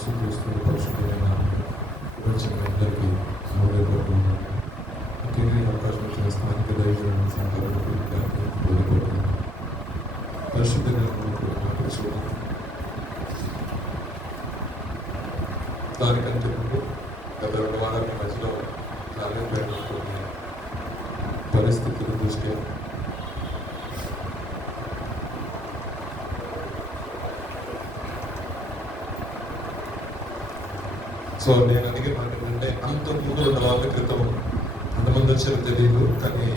యేసుక్రీస్తు పరిశుద్ధమైన అందరికీ ముఖ్యంగా ఈ అవకాశం ఇచ్చిన స్థానిక దైవజనుల సంఘాలకు కోరుకుంటున్నాను. పరిశుద్ధ దానికంటే ముందు గత 2 వారాల మధ్యలో కాలేజీలో కొన్ని పరిస్థితుల దృష్ట్యా సో నేను అడిగే మాట ఏంటంటే అంత ముందు 2 వారాల క్రితం ఎంతమంది వచ్చారో తెలియదు, కానీ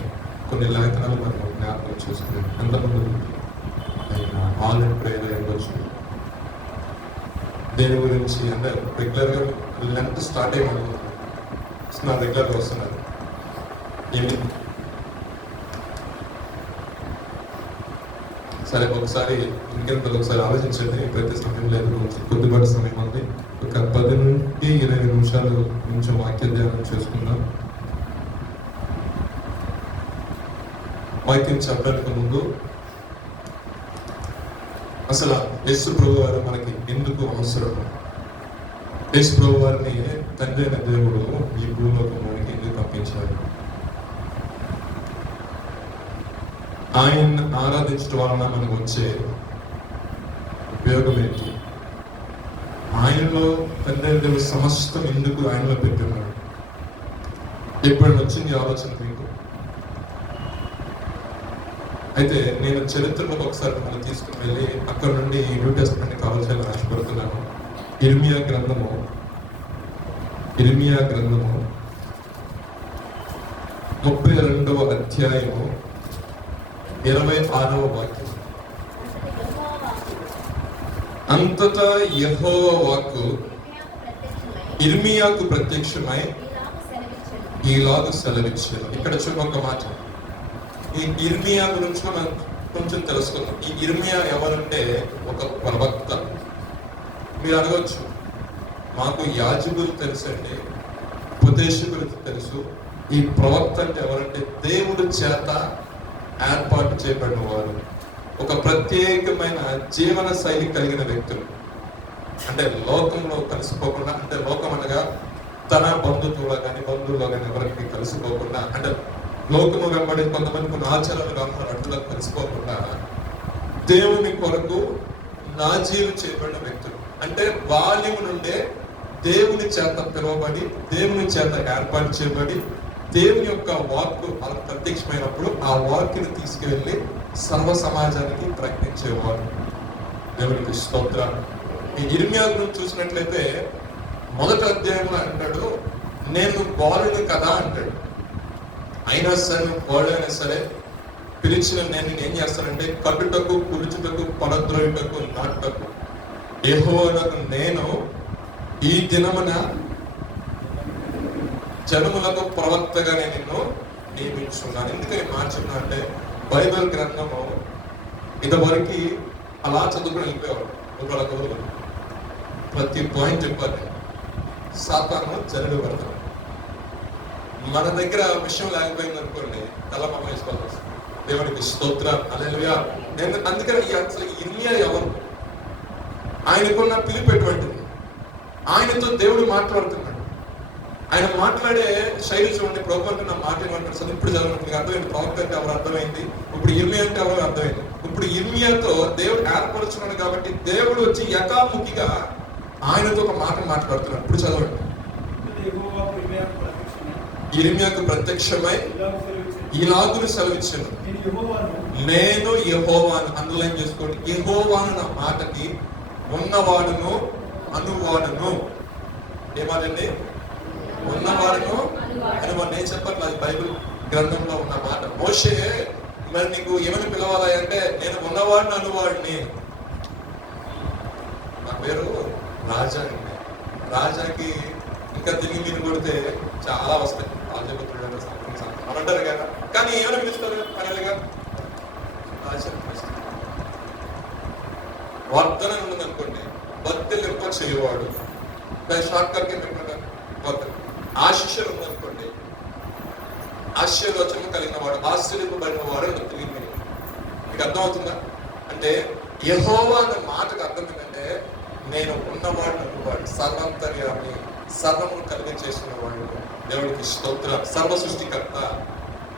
కొన్ని లేఖనాలు మనం జ్ఞాపకం చూస్తున్నాం. ఎంతమంది ఆన్లైన్ ప్రేయర్ అవ్వచ్చు, దేని గురించి అంటే రెగ్యులర్గా లెంత్ స్టార్ట్ అయ్యమనుకుంటున్నాను, రెగ్యులర్గా వస్తున్నారు. ఏమి సరే ఒకసారి ఇంకెంత ఒకసారి ఆలోచించండి. ప్రతి సమయం లేదు, కొద్దిపాటి సమయం ఉంది. ఒక 10 నుండి 20 నిమిషాలు కొంచెం వాక్య ధ్యానం చేసుకుందాం. వాక్యం చెప్పడానికి ముందు అసలు యేసు ప్రభు వారు మనకి ఎందుకు అవసరం, యేసు ప్రభు వారిని తండ్రి అయిన దేవుడు ఈ భూలోకంలోనికి ఎందుకు పంపించారు, ఆయన్ని ఆరాధించడం వలన మనకు వచ్చే ఉపయోగం ఏంటి, ఆయనలో తండ్రి అయిన దేవుడు సమస్తం ఎందుకు ఆయనలో పెట్టున్నాడు. ఎప్పుడు వచ్చింది ఆలోచన మీకు? అయితే నేను చరిత్రలో ఒకసారి మనం తీసుకుని వెళ్ళి అక్కడ నుండి న్యూ టెస్ట్మెంట్ కావాల్సిన ఆశపడుతున్నాను. ఇర్మియా గ్రంథము 32వ అధ్యాయము 26వ వాక్యం. అంతటా యెహోవా వాక్కు ఇర్మియాకు ప్రత్యక్షమై ఈలాగు సెలవిచ్చాను. ఇక్కడ చూడండి ఒక మాట, ఈ ఇర్మియా గురించి మనం కొంచెం తెలుసుకుందాం. ఈ ఇర్మియా ఎవరంటే ఒక ప్రవక్త. మీరు అడగచ్చు, మాకు యాజకులు తెలుసు అండి, ఉపదేశకులు తెలుసు, ఈ ప్రవక్త అంటే ఎవరంటే దేవుడి చేత ఏర్పాటు చేయబడిన వారు, ఒక ప్రత్యేకమైన జీవన శైలి కలిగిన వ్యక్తులు. అంటే లోకంలో కలిసిపోకుండా, అంటే లోకం అనగా తన బంధువులో కానీ ఎవరికి కలిసిపోకుండా, అంటే లోకము వెంబడి కొంతమంది కొన్ని ఆచారాలు కాకుండా అడ్డులకు కలిసిపోకుండా దేవుని కొరకు నాజీలు చేయబడిన వ్యక్తులు. అంటే బాల్యము నుండే దేవుని చేత పిలువబడి, దేవుని చేత ఏర్పాటు చేయబడి, దేవుని యొక్క వాక్కు అలా ప్రత్యక్షమైనప్పుడు ఆ వాక్ని తీసుకువెళ్ళి సర్వ సమాజానికి ప్రకటించేవారు. దేవునికి స్తోత్రాలు. ఈ ఇర్మియా గురించి చూసినట్లయితే మొదటి అధ్యాయంలో అంటాడు, నేను బాలుని కదా అంటాడు. అయినా సరే బాలుడైనా సరే పిలిచిన నేను ఏం చేస్తానంటే కట్టుటకు, కులుచుటకు, పడద్రోయుటకు, నాటుటకు యెహోవానకు నేను ఈ దినమున జనములకు ప్రవక్తగా నేను నిన్ను నియమించున్నాను. ఎందుకని మార్చున్నా అంటే బైబిల్ గ్రంథము ఇంతవరకు అలా చదువుకుని వెళ్ళిపోయేవాడు. ఒకళ్ళకు ప్రతి పాయింట్ చెప్పాలి, సాతాను జరుడు పెడతాడు. మన దగ్గర విషయం లేకపోయింది అనుకోండి, తలమమ్మ వేసుకోవాల్సి వస్తుంది. దేవుడికి స్తోత్రాలు, హల్లెలూయా. నేను అందుకని అసలు ఇర్మియా ఎవరు, ఆయనకున్న పిలుపు ఎటువంటిది, ఆయనతో దేవుడు మాట్లాడుతున్నాడు. ఆయన మాట్లాడే శైలి చూడండి. ప్రభుత్వం నా మాట ఏమంటారు సార్, ఇప్పుడు చదవడానికి అర్థమైంది. ప్రవక్త అంటే ఎవరు అర్థమైంది, ఇప్పుడు ఇర్మియా అంటే ఎవరు అర్థమైంది. ఇప్పుడు ఇర్మియాతో దేవుడు ఏర్పరుచున్నాడు కాబట్టి దేవుడు వచ్చి యథాముఖిగా ఆయనతో ఒక మాట మాట్లాడుతున్నాడు. ఇప్పుడు చదవండి. ఇర్మియాకు ప్రత్యక్షమై ఇలాగును సెలవిచ్చాను, నేను యెహోవాను. అండర్లైన్ చేసుకోండి, యెహోవాను నా మాటకి ఉన్నవాడును అనువాడును. ఏమాటండి? ఉన్నవాడును అనువాడు. నేను చెప్పట్లేదు, అది బైబిల్ గ్రంథంలో ఉన్న మాట. మోషే మరి నీకు ఏమని పిలవాలి అంటే, నేను ఉన్నవాడిని అనువాడిని. నా పేరు రాజా అండి. రాజాకి ఇంకా తిరిగి మీరు కొడితే చాలా వస్తాయి, రాజపుత్రుడు అని అంటారు కదా. కానీ ఏమైనా పిలుస్తారు ఫైనల్గా? రాజా వర్ధన ఉన్నది అనుకోండి, బద్దెలు ఎక్కువ చేయవాడు, షార్ట్ కట్ వర్ధన. ఆశిష్యులు ఉందనుకోండి, ఆశీర్వచనం కలిగిన వాడు, ఆశీర్వబడిన వాడు తెలియదు. మీకు అర్థమవుతుందా? అంటే యెహోవా అనే మాటకు అర్థం ఏంటంటే నేను ఉన్నవాడు అనువాడు, సర్వంతర్యామి, సర్వము కలిగి చేసిన వాడు, దేవుడికి స్తోత్రం, సర్వ సృష్టికర్త.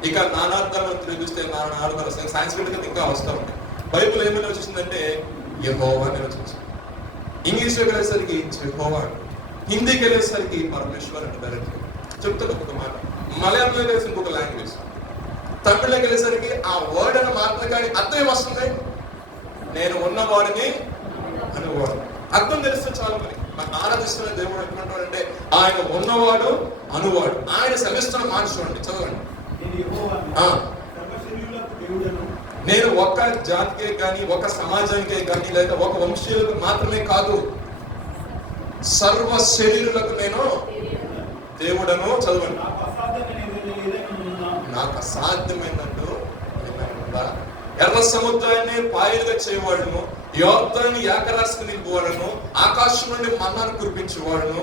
ఇక నానార్థాలను చూస్తే నానార్థాలు సాంస్కృతిక ఇంకా వస్తూ ఉంటాయి. బైబుల్ ఏమైనా వచ్చిందంటే యెహోవా అని వచ్చింది. ఇంగ్లీష్లో వెళ్ళేసరికి యెహోవా, హిందీకి వెళ్ళేసరికి పరమేశ్వర్ అని డైరెక్ట్ చెప్తాడు ఒక మాట. మలయాళంలో వెళ్ళేసి ఇంకొక లాంగ్వేజ్, తమిళకి వెళ్ళేసరికి ఆ వర్డ్ అని మాత్రం కానీ అర్థం ఏమొస్తుంది, నేను ఉన్నవాడిని అనువాడు. అర్థం తెలిస్తే చాలు. మరి ఆరాధిస్తున్న దేవుడు ఎట్లుంటాడంటే ఆయన ఉన్నవాడు అనువాడు. ఆయన సెమిస్టర్ మార్చుకోండి, చదవండి. నేను ఒక జాతికే కానీ ఒక సమాజానికే కానీ లేదా ఒక వంశీయులకు మాత్రమే కాదు, సర్వ శరీరులకు నేను దేవుడను. చదవండి. నాకు అసాధ్యమైనట్టు ఎర్ర సముద్రాన్ని పాయలుగా చేయవాడును, యోర్దాన్ని ఏకరాశికి నింపువాడును, ఆకాశం నుండి మన్నాను కురిపించేవాడును.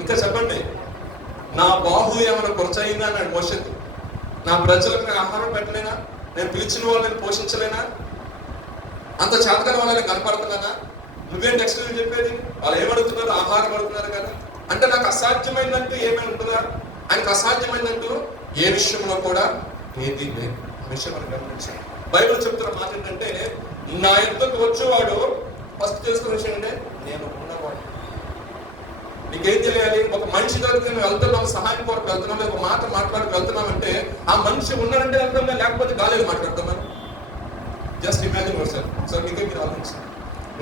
ఇంకా చెప్పండి, నా బాహు ఏమైనా కొరచయిందా అన్నాడు మోషేతో. నా ప్రజలకు నేను ఆహారం పెట్టలేనా, నేను పిలిచిన వాళ్ళని పోషించలేనా, అంత చేతకాని వాళ్ళని కనపడుతున్నానా, నువ్వేం నెక్స్ట్ చెప్పేది? వాళ్ళు ఏమడుగుతున్నారు? ఆహారం అడుగుతున్నారు కదా. అంటే నాకు అసాధ్యమైందంటూ ఏమైనా ఉంటుందా? ఆయనకు అసాధ్యమైందంటూ ఏ విషయంలో కూడా ఏది లేదు. విషయం మనం గమనించాలి. బైబిల్ చెప్తున్న మాట ఏంటంటే, నా యుద్ధకు వచ్చేవాడు ఫస్ట్ తెలుసుకున్న విషయం అంటే నేను ఉన్నవాడు. నీకేం తెలియాలి? ఒక మనిషి దగ్గరికి నేను వెళ్తున్నాం, సహాయం కొరకు వెళ్తున్నాం, ఒక మాట మాట్లాడి వెళ్తున్నాం అంటే ఆ మనిషి ఉన్నాడంటే వెళ్తాం, లేకపోతే గాలిలో మాట్లాడతాం. మనం జస్ట్ ఇమాజిన్ వర్సెల్ఫ్. సో మీకే మీరు ఆలోచించాలి,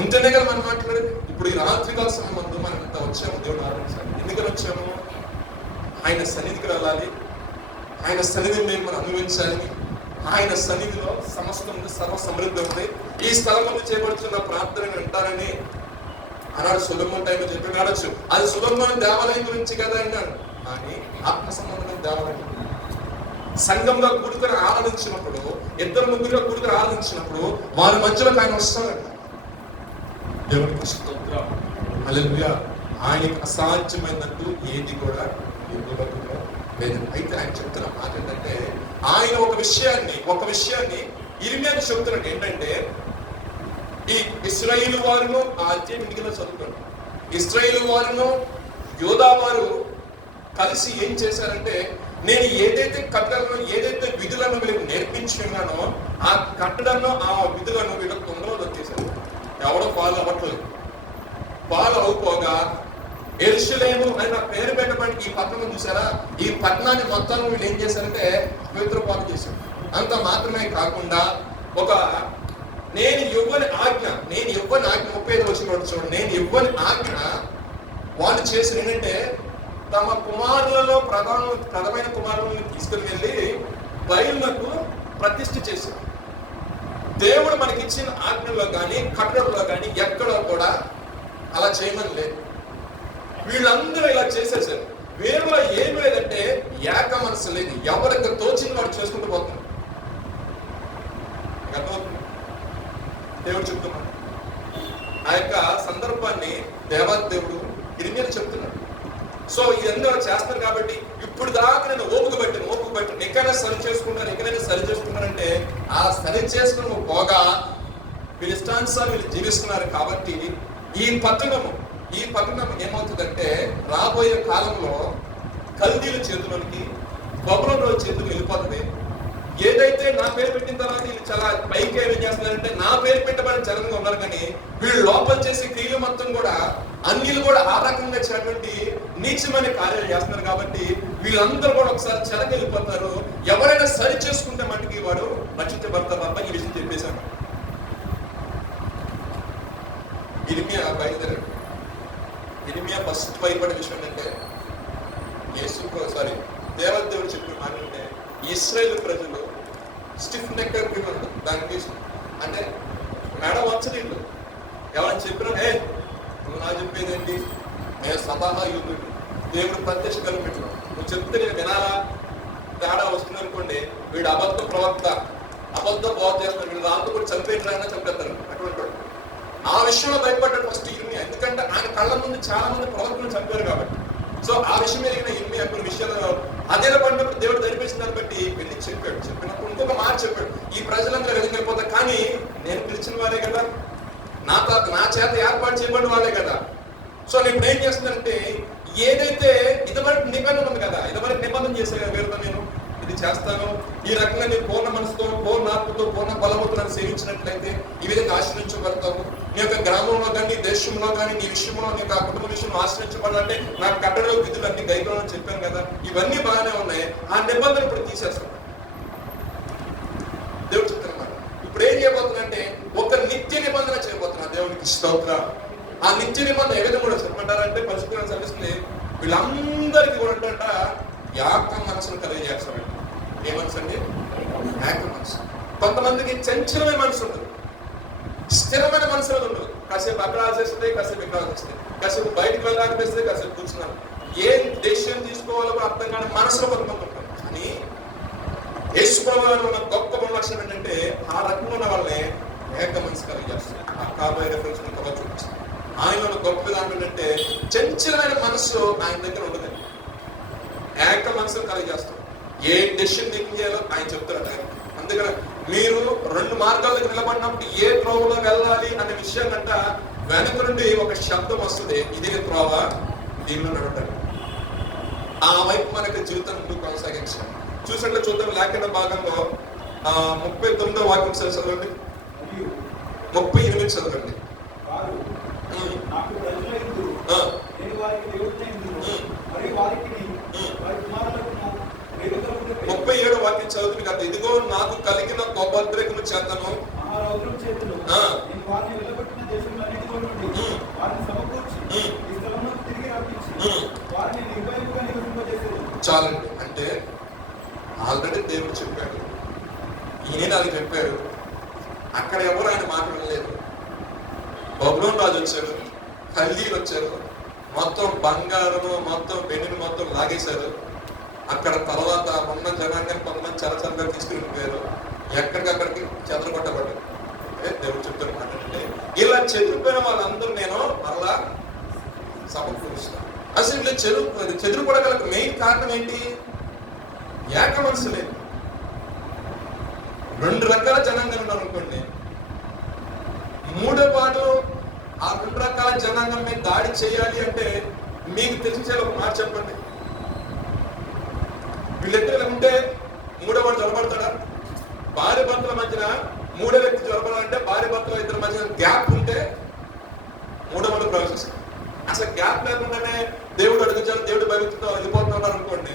ఉంటేనే కదా మనం మాట్లాడేది. ఇప్పుడు ఈ రాత్రికాల సమయం ముందు మనం ఎంత వచ్చాము దేవుడు ఆలోచించాలి. ఎందుకని వచ్చాము? ఆయన సన్నిధికి వెళ్ళాలి, ఆయన సన్నిధిని మేము మనం అనుభవించాలని. ఆయన సన్నిధిలో సమస్తం సర్వ సమృద్ధి ఉంది. ఈ స్థలం ముందు చేయబడుతున్న ప్రార్థన వింటారని అన్నాడు. సొలొమోను టైంలో చెప్పి ఆడొచ్చు, అది సొలొమోను దేవాలయం గురించి కదా అన్నాడు. కానీ ఆత్మ సంబంధమైన దేవాలయం, సంఘంలో కూడుకొని ఆరాధించినప్పుడు, ఇద్దరు ముగ్గురుగా కూడుకొని ఆరాధించినప్పుడు వారి మధ్యలోకి ఆయన వస్తాడంట. దేవుడికి స్తోత్రం, హల్లెలూయా. ఆయనకి అసాధ్యమైనట్టు ఏది కూడా లేదు. అయితే ఆయన చెప్తున్న మాట ఏంటంటే, ఆయన ఒక విషయాన్ని ఇర్మియాకు చెప్తున్నాడు. ఏంటంటే, ఈ ఇశ్రాయేలు వారును ఆ అధ్యాయం ఇంటిలో చదువుతాడు. ఇశ్రాయేలు వారును యోధా వారు కలిసి ఏం చేశారంటే, నేను ఏదైతే కట్టడలను ఏదైతే విధులను వీళ్ళకి నేర్పించి ఉన్నానో ఆ కట్టడలను ఆ విధులను వీళ్ళకి తొందరలో వచ్చేసారు. ఎవడో ఫాలో అవ్వట్లేదు. ఫాలో అవుకోగా యెరూషలేము అని నా పేరు పెట్టబడి ఈ పట్టణం చూసారా, ఈ పట్టణాన్ని మొత్తం వీళ్ళు ఏం చేశారంటే పవిత్రపాటు చేశారు. అంత మాత్రమే కాకుండా ఒక నేను ఇవ్వని ఆజ్ఞ 35 వచ్చిన చూడండి, నేను ఇవ్వని ఆజ్ఞ వాళ్ళు చేసిన ఏంటంటే, తమ కుమారులలో ప్రధానమైన కుమారులను తీసుకుని వెళ్ళి బయలులకు ప్రతిష్ఠ చేశారు. దేవుడు మనకి ఇచ్చిన ఆజ్ఞలో కానీ కట్టడంలో కానీ ఎక్కడో కూడా అలా చేయమని లేదు. వీళ్ళందరూ ఇలా చేసేసారు. వీరిలో ఏమి లేదంటే ఏక మనసు లేదు. ఎవరికి తోచిన వాడు చేసుకుంటూ పోతున్నారు. దేవుడు చెప్తున్నాడు. ఆ యొక్క సందర్భాన్ని దేవాదేవుడు ఇర్మియాకు చెప్తున్నాడు. సో ఇవన్నీ చేస్తారు కాబట్టి ఇప్పుడు దాకా నేను ఓపిక పెట్టాను, ఎక్కడైనా సరి చేసుకుంటానంటే ఆ సరి చేసుకుని పోగా వీళ్ళు ఇష్టానుసారం వీళ్ళు జీవిస్తున్నారు. కాబట్టి ఈ పట్టణం ఏమవుతుందంటే, రాబోయే కాలంలో కల్దీల చేతులకి, బబులోను చేతులు వెళ్ళిపోతుంది. ఏదైతే నా పేరు పెట్టిన తర్వాత వీళ్ళు చాలా పైకి ఏం చేస్తున్నారంటే, నా పేరు పెట్టబడిన జనంగా ఉన్నారు, కానీ వీళ్ళు లోపల చేసే క్రియలు మొత్తం కూడా అన్నిలు కూడా ఆ రకంగా చేసినటువంటి నీచమైన కార్యాలు చేస్తున్నారు. కాబట్టి వీళ్ళందరూ కూడా ఒకసారి చెరకు వెళ్ళిపోతారు. ఎవరైనా సరి చేసుకుంటే మటుకి వాడు రక్షించబడతారు. ఈ విషయం చెప్పేశాను. ఇర్మియా ఫస్ట్ భయపడే విషయం ఏంటంటే, దేవదేవుడు చెప్పిన మాట అంటే, ఇశ్రాయేలు ప్రజలు స్టిఫ్ నెక్ దాన్ని తీసుకు అంటే మెడ వంచనీళ్ళు. ఎవరైనా చెప్పినా నువ్వు నా చెప్పేది ఏంటి, నేను సతాహా యుద్ధుడు, దేవుడు ప్రత్యక్ష కనిపెట్టు, నువ్వు చెప్తే నేను వినాలా, తేడా వస్తుంది అనుకోండి, వీడు అబద్ధ ప్రవక్త, అబద్ధ బోధ చేస్తాడు, వీడు దాంతో కూడా చంపేట్లైనా చంపేస్తాడు. అటువంటి ఆ విషయంలో భయపడ్డాడు ఫస్ట్ ఇర్మియా. ఎందుకంటే ఆయన కళ్ళ ముందు చాలా మంది ప్రవక్తలు చంపారు కాబట్టి. సో ఆ విషయం ఎరిగిన ఇర్మియా కొన్ని విషయాలు అదే పడినప్పుడు దేవుడు ధరిపించిన దాన్ని బట్టి వెళ్ళి చెప్పినప్పుడు ఇంకొక మాట చెప్పాడు, ఈ ప్రజలందరూ వెళ్ళిపోతారు, కానీ నేను పిలిచిన వారే కదా, నా చేత ఏర్పాటు చేయబడిన వాళ్ళే కదా. సో నేను ఇప్పుడు ఏం చేస్తున్నానంటే, ఏదైతే ఇదివరకు నిబంధన ఉంది కదా, ఇదివరకు నిబంధన చేశాను కదా వీరితో, నేను ఇది చేస్తాను, ఈ రకంగా నేను పూర్ణ మనసుతో, పూర్ణ ఆత్మతో, పూర్ణ బలముతో నన్ను సేవించినట్లయితే ఈ విధంగా ఆశ్రయించబడతావు. నీ యొక్క గ్రామంలో కానీ, నీ దేశంలో కానీ, నీ విషయంలో, నీ యొక్క కుటుంబ విషయంలో ఆశ్రయించబడాలంటే నా కట్టడలో విధులు అన్ని గైకోవాలని చెప్పాను కదా. ఇవన్నీ బాగానే ఉన్నాయి. ఆ నిబంధన ఇప్పుడు తీసేస్తాను. దేవుడు చెప్తున్నమాట. ఇప్పుడు ఏం చేయబోతున్నా ఒక నిత్య నిబంధన చేయబోతున్నా. దేవునికి స్తోత్రం. ఆ నిత్య నిబంధన ఏ విధంగా కూడా చెప్పమంటారంటే, పరిశుభ్రంగా చదివిస్తుంది, వీళ్ళందరికీ కూడా అంట ఏక మనసును కలిగజేస్తారంట. ఏ మనసు అండి? ఏక మనసు. కొంతమందికి చంచలమైన మనసు ఉంటుంది, స్థిరమైన మనసు ఉండదు. కాసేపు అక్కడ ఆలోచిస్తుంది, కాసేపు ఇక్కడ ఆలోచిస్తుంది, కాసేపు బయటకు వెళ్ళాలనిపిస్తుంది, కాసేపు కూర్చున్నారు. ఏ డెసిషన్ తీసుకోవాలో అర్థం కాని మనసులో కొంతమంది ఉంటారు. కానీ యేసు ప్రభువులో ఉన్న గొప్ప లక్షణం ఏంటంటే, ఆ రకంగా ఉన్న వాళ్ళని ఏక మనసు కలిగజేస్తారు. ఆ కాబోయే రెఫరెన్స్ చూపిస్తారు. ఆయన గొప్ప విధానం ఏంటంటే, చంచలమైన మనసు ఆయన దగ్గర ఉండదు. ఏక మనసును కలిగజేస్తాం. ఏ డెసిషన్ మేకింగ్ చేయాలో ఆయన చెప్తారు. అందుకని మీరు రెండు మార్గాల దగ్గర నిలబడినప్పుడు ఏ త్రోవలో వెళ్ళాలి అనే విషయాన్నంట వెనక నుండి ఒక శబ్దం వస్తుంది, ఇదే త్రోవ, దీనిలో నడవండి. ఆ వైపు మనకి జీవితం ముందుకు కొనసాగించాలి. చూసినట్లు చూద్దాం. లేఖన భాగంలో 39వ వాక్యం చదవండి, 38 చదవండి. 37వ వాక్యం చదువుతుంది కదా. ఇదిగో నాకు కలిగిన కోపద్రేకము చేతను చాలండి. అంటే ఆల్రెడీ దేవుడు చెప్పాడు, ఈయన అది చెప్పాడు. అక్కడ ఎవరు ఆయన మాట్లాడలేదు. బబులోను రాజు వచ్చారు, కల్దీలు వచ్చారు, మొత్తం బంగారం మొత్తం వెండిని మొత్తం లాగేశారు. అక్కడ తర్వాత ఉన్న జనాంగాన్ని కొంతమంది చరచరగా తీసుకుని పోయారు. ఎక్కడికక్కడికి చెదరగొట్టబడ్డారు. దేవుడు చెప్తున్న మాట అంటే, ఇలా చెదిరిపోయిన వాళ్ళందరూ నేను మరలా సమకూరుస్తాను. అసలు ఇలా చెదిరిపడగల మెయిన్ కారణం ఏంటి? ఏక మనసు లేదు. రెండు రకాల జనాంగం ఉన్నారు అనుకోండి. మూడో వాడు ఆ రెండు రకాల జనాంగం మీద దాడి చేయాలి అంటే మీకు తెలిసే ఒక మాట చెప్పండి. వీళ్ళిద్దరు ఉంటే మూడో వాడు జ్వరపడతాడా? భార్య భర్తల మధ్యన మూడో వ్యక్తి జ్వరపడాలంటే భార్య భర్తల ఇద్దరి మధ్యన గ్యాప్ ఉంటే మూడో వాడు ప్రవేశిస్తాడు. అసలు గ్యాప్ లేకుండానే దేవుడు అడుగుతాడు, దేవుడు భయభక్తితో వెళ్ళిపోతున్నారు అనుకోండి,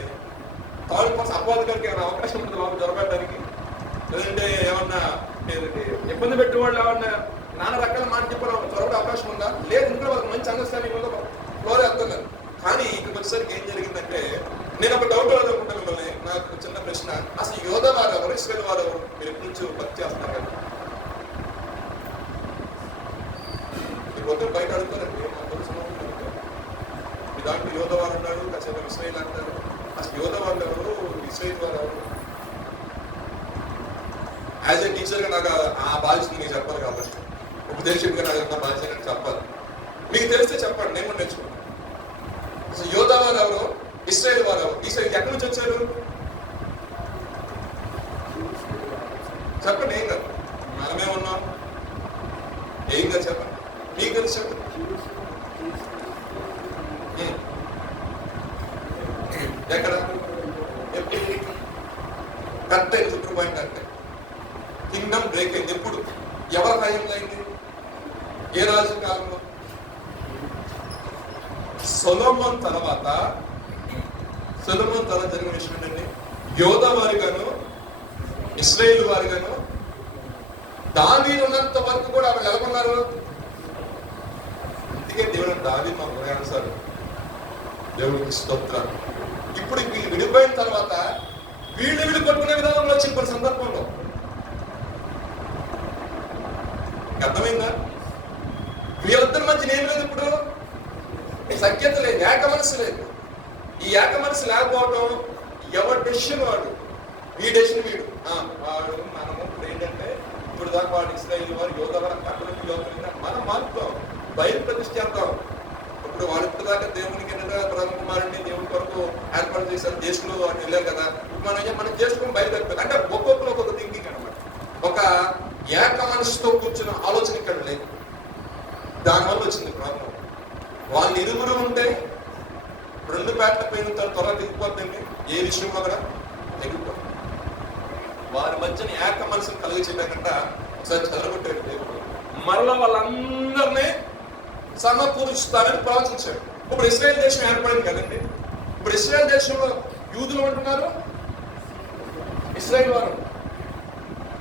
తాడు కోసం అపవాదకానికి ఏమైనా అవకాశం ఉంటుంది వాళ్ళు జ్వరపడడానికి? లేదంటే ఏమన్నా ఇబ్బంది పెట్టే వాళ్ళు ఏమన్నా నానా రకాల మాట చెప్పడం త్వరపడే అవకాశం ఉందా? లేదు. ఇంకా వాళ్ళకి మంచి అండర్స్టాండింగ్ ఉందో ఫ్లోర్ అర్థం కాదు. కానీ ఇక్కడికి వచ్చేసరికి ఏం జరిగిందంటే, నేను ఒక డౌట్ అడుగుకుంటాను మిమ్మల్ని. నాకు చిన్న ప్రశ్న, అసలు యోధ వారు ఎవరు, ఇస్రాయేల్ వారు ఎవరు? మీరు ఎప్పటి నుంచి భక్తి చేస్తున్నారు కదా, మీరు బయట అడుగుతారండి. మీ దాంట్లో యోధ వారు ఉన్నారు, కాసేపు ఇస్రాయేల్ అంటారు. అసలు యోధ వాళ్ళు ఎవరు, ఇస్రాయేల్ వారు ఎవరు? యాజ్ ఏ టీచర్గా నాకు ఆ బాధ్యత మీకు చెప్పాలి. కాబట్టి ఉపదేశంగా నాకు బాధ్యత చెప్పాలి. మీకు తెలిస్తే చెప్పండి, నేను కూడా నేర్చుకుంటాను. అసలు యోధ వారు ఎవరు, ఇస్రాయేల్ వారు ఎవరు? ఇస్రాయేల్ ఎక్కడి నుంచి వచ్చారు చెప్పండి. ఏం కాదు, మనమే ఉన్నాం. ఏం కాదు చెప్పండి, మీకు తెలిసి చెప్పండి. ఎక్కడ కరెక్ట్ అయింది, చుట్టూ పాయింట్ కరెక్ట్. కింగ్డమ్ బ్రేక్ అయింది. ఎప్పుడు, ఎవరి హయాంలో అయింది? ఏ రాజు కాలంలో? సొలొమోన్ తర్వాత జరిగిన విషయం ఏంటంటే, యోధ వారిగాను ఇశ్రాయేలు వారిగాను దావీదు ఉన్నంత వరకు కూడా వాళ్ళు ఎలాగొన్నారు? అందుకే దేవుడు దావీదు మా ప్రయాణిస్తారు. దేవుడికి స్తోత్రాలు. ఇప్పుడు వీళ్ళు విడిపోయిన తర్వాత వీళ్ళు కొట్టుకునే విధానంలో వచ్చింది కొన్ని సందర్భంలో. అర్థమైందా? వీళ్ళిద్దరి మధ్య ఏం లేదు, ఇప్పుడు సఖ్యత లేదు, ఏక మనసు లేదు. ఈ ఏక మనసు లేకపోవడం, ఎవరి డెసిషన్ వాడు, ఈ డెసిషన్ వీడు, వాడు మనము. ఇప్పుడు ఏంటంటే, ఇప్పుడు దాకా వాడు ఇశ్రాయేలు వారు యోధ వారు అక్కడ మనం మారుతాం, బయలు ప్రతిష్ఠిస్తాం. ఇప్పుడు వాడు ఇప్పుడు దాకా దేవునికి ప్రధాన కుమారుడిని దేవుడి కొరకు ఏర్పాటు చేశారు, దేశంలో వాడు వెళ్ళారు కదా. మనం చేసుకుని బయలుదేరిపోయింది. అంటే ఒక్కొక్కరు ఒక్కొక్క థింకింగ్ అనమాట. ఒక ఏక మనసుతో కూర్చున్న ఆలోచన ఇక్కడ లేదు. దానివల్ల వచ్చింది ప్రాబ్లం. వాళ్ళు ఇరువురు ఉంటే 2 బ్యాట్ల పైన త్వరగా దిగిపోద్దండి. ఏ విషయంలో కూడా తెగిపోతుంది. వారి మధ్యన ఏక మనసును కలిగి చేయడాకంట ఒకసారి చదవగొట్టాడు దేవుడు. మరలా వాళ్ళందరినీ సమకూరుస్తారని ప్రవచించాడు. ఇప్పుడు ఇశ్రాయేల్ దేశం ఏర్పడింది కదండి. ఇప్పుడు ఇశ్రాయేల్ దేశంలో యూదులు అంటున్నారు, ఇశ్రాయేల్ వారు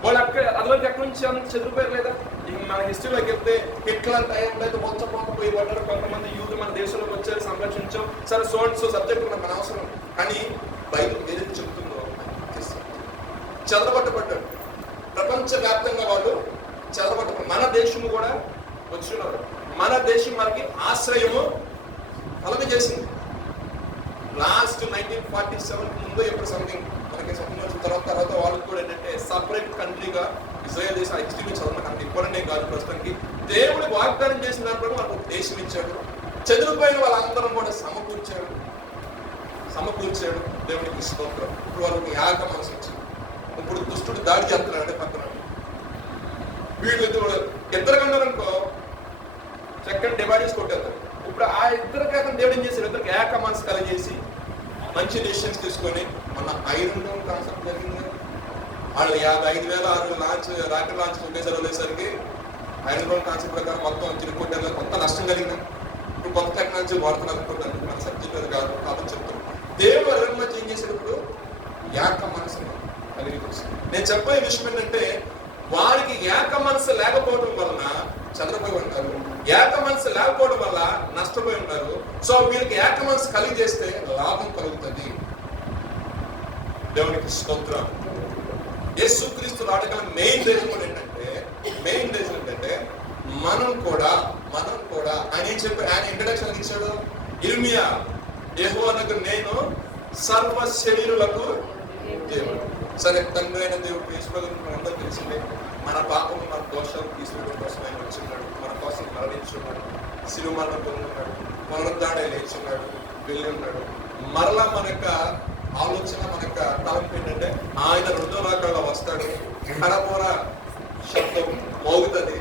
వాళ్ళు అక్కడ అదిలోకి ఎక్కడి నుంచి అంత చదివిపోయారు లేదా? మన హిస్టరీలోకి వెళ్తే హిట్లర్ టైంలో అయితే మొత్తం పోయి పడ్డారు. కొంతమంది యూదులు మన దేశంలోకి వచ్చారు, సంరక్షించాం. సరే సో సబ్జెక్ట్ మన అవసరం. కానీ బైబిల్ ఏదైతే చెప్తుందో చెదరబట్టబడ్డాడు. ప్రపంచ వ్యాప్తంగా వాళ్ళు చెదరబట్టబడ్డారు. మన దేశము కూడా వచ్చినారు. మన దేశం మనకి ఆశ్రయము కలుగజేసింది. లాస్ట్ 1947 ముందు ఎప్పుడు సంథింగ్ మనకి సంబంధించిన తర్వాత వాళ్ళకి కూడా ఏంటంటే సపరేట్ కంట్రీగా ఇజ్రాయెల్ దేశం హిస్టరీ చదవడం కంటే ఇప్పుడనే కాదు. ప్రస్తుతానికి దేవుడు వాగ్దానం చేసిన దాంట్లో మనకు దేశం ఇచ్చాడు. చెదిరిపోయిన వాళ్ళందరం కూడా సమకూర్చాడు. దేవునికి స్తోత్రం. ఇప్పుడు వాళ్ళకి యాగ మనసు వచ్చింది. ఇప్పుడు దుష్టుడు దాడి చేస్తున్నాడు పక్కన. వీళ్ళు ఇద్దరు కన్నారనుకో చక్కని డివైడ్ చేసి కొట్టేస్తారు. ఇప్పుడు ఆ ఇద్దరు కాక దేవుడు ఏం చేశారు? ఇద్దరికి ఏక మనసు కలిగేసి మంచి డెసిషన్స్ తీసుకొని మన ఐరన్ డోమ్ కాన్సెప్ట్ జరిగింది. వాళ్ళు 55,000 రాకెట్ లాంచ్ ఒకేసారి వదిలేసరికి ఐరన్ డోమ్ కాన్సెప్ట్ ప్రకారం మొత్తం తిరుగుకొట్టే కొంత నష్టం కలిగింది. ఇప్పుడు కొత్త టెక్నాలజీ వాడుతున్నారు అనుకుంటాను. మన సబ్జెక్ట్ అది కాదు కాబట్టి చెప్తాను. దేవుడు ఎవరి మధ్య ఏం చేశారు? ఇప్పుడు ఏక మనసును కలిగి వచ్చింది. నేను చెప్పే విషయం ఏంటంటే వారికి ఏక మనసు లేకపోవడం వలన చదరపోయి ఉంటారు. ఏక మనసు లేకపోవడం వల్ల నష్టపోయి ఉంటారు. సో వీరికి ఏక మనసు కలిగి చేస్తే లాభం కలుగుతుంది. దేవునికి స్తోత్రం. యేసుక్రీస్తు రావడం మెయిన్ రీజన్ ఏంటంటే మనం కూడా ఆయన ఏం చెప్పారు? ఆయన ఇంట్రడక్షన్ ఇచ్చాడు. ఇర్మియా, యెహోవానకు నేను సర్వ శరీరులకు దేవుడు. సరే, తండ్రి అయిన దేవుడు యేసుప్రభువుకు అందరూ తెలిసిందే. మన పాపము మన దోషాలు తీసుకోవడం కోసం ఆయన వచ్చిన్నాడు. మన కోసం మరణించున్నాడు, శిలువ మరణం పొందున్నాడు, పునరుద్ధారణ లేచున్నాడు, వెళ్ళి ఉన్నాడు. మరలా మన యొక్క ఆలోచన, మన యొక్క తలంపు ఏంటంటే ఆయన 2వ రాకడలో వస్తాడు. కడపోర శబ్దం మోగుతుంది,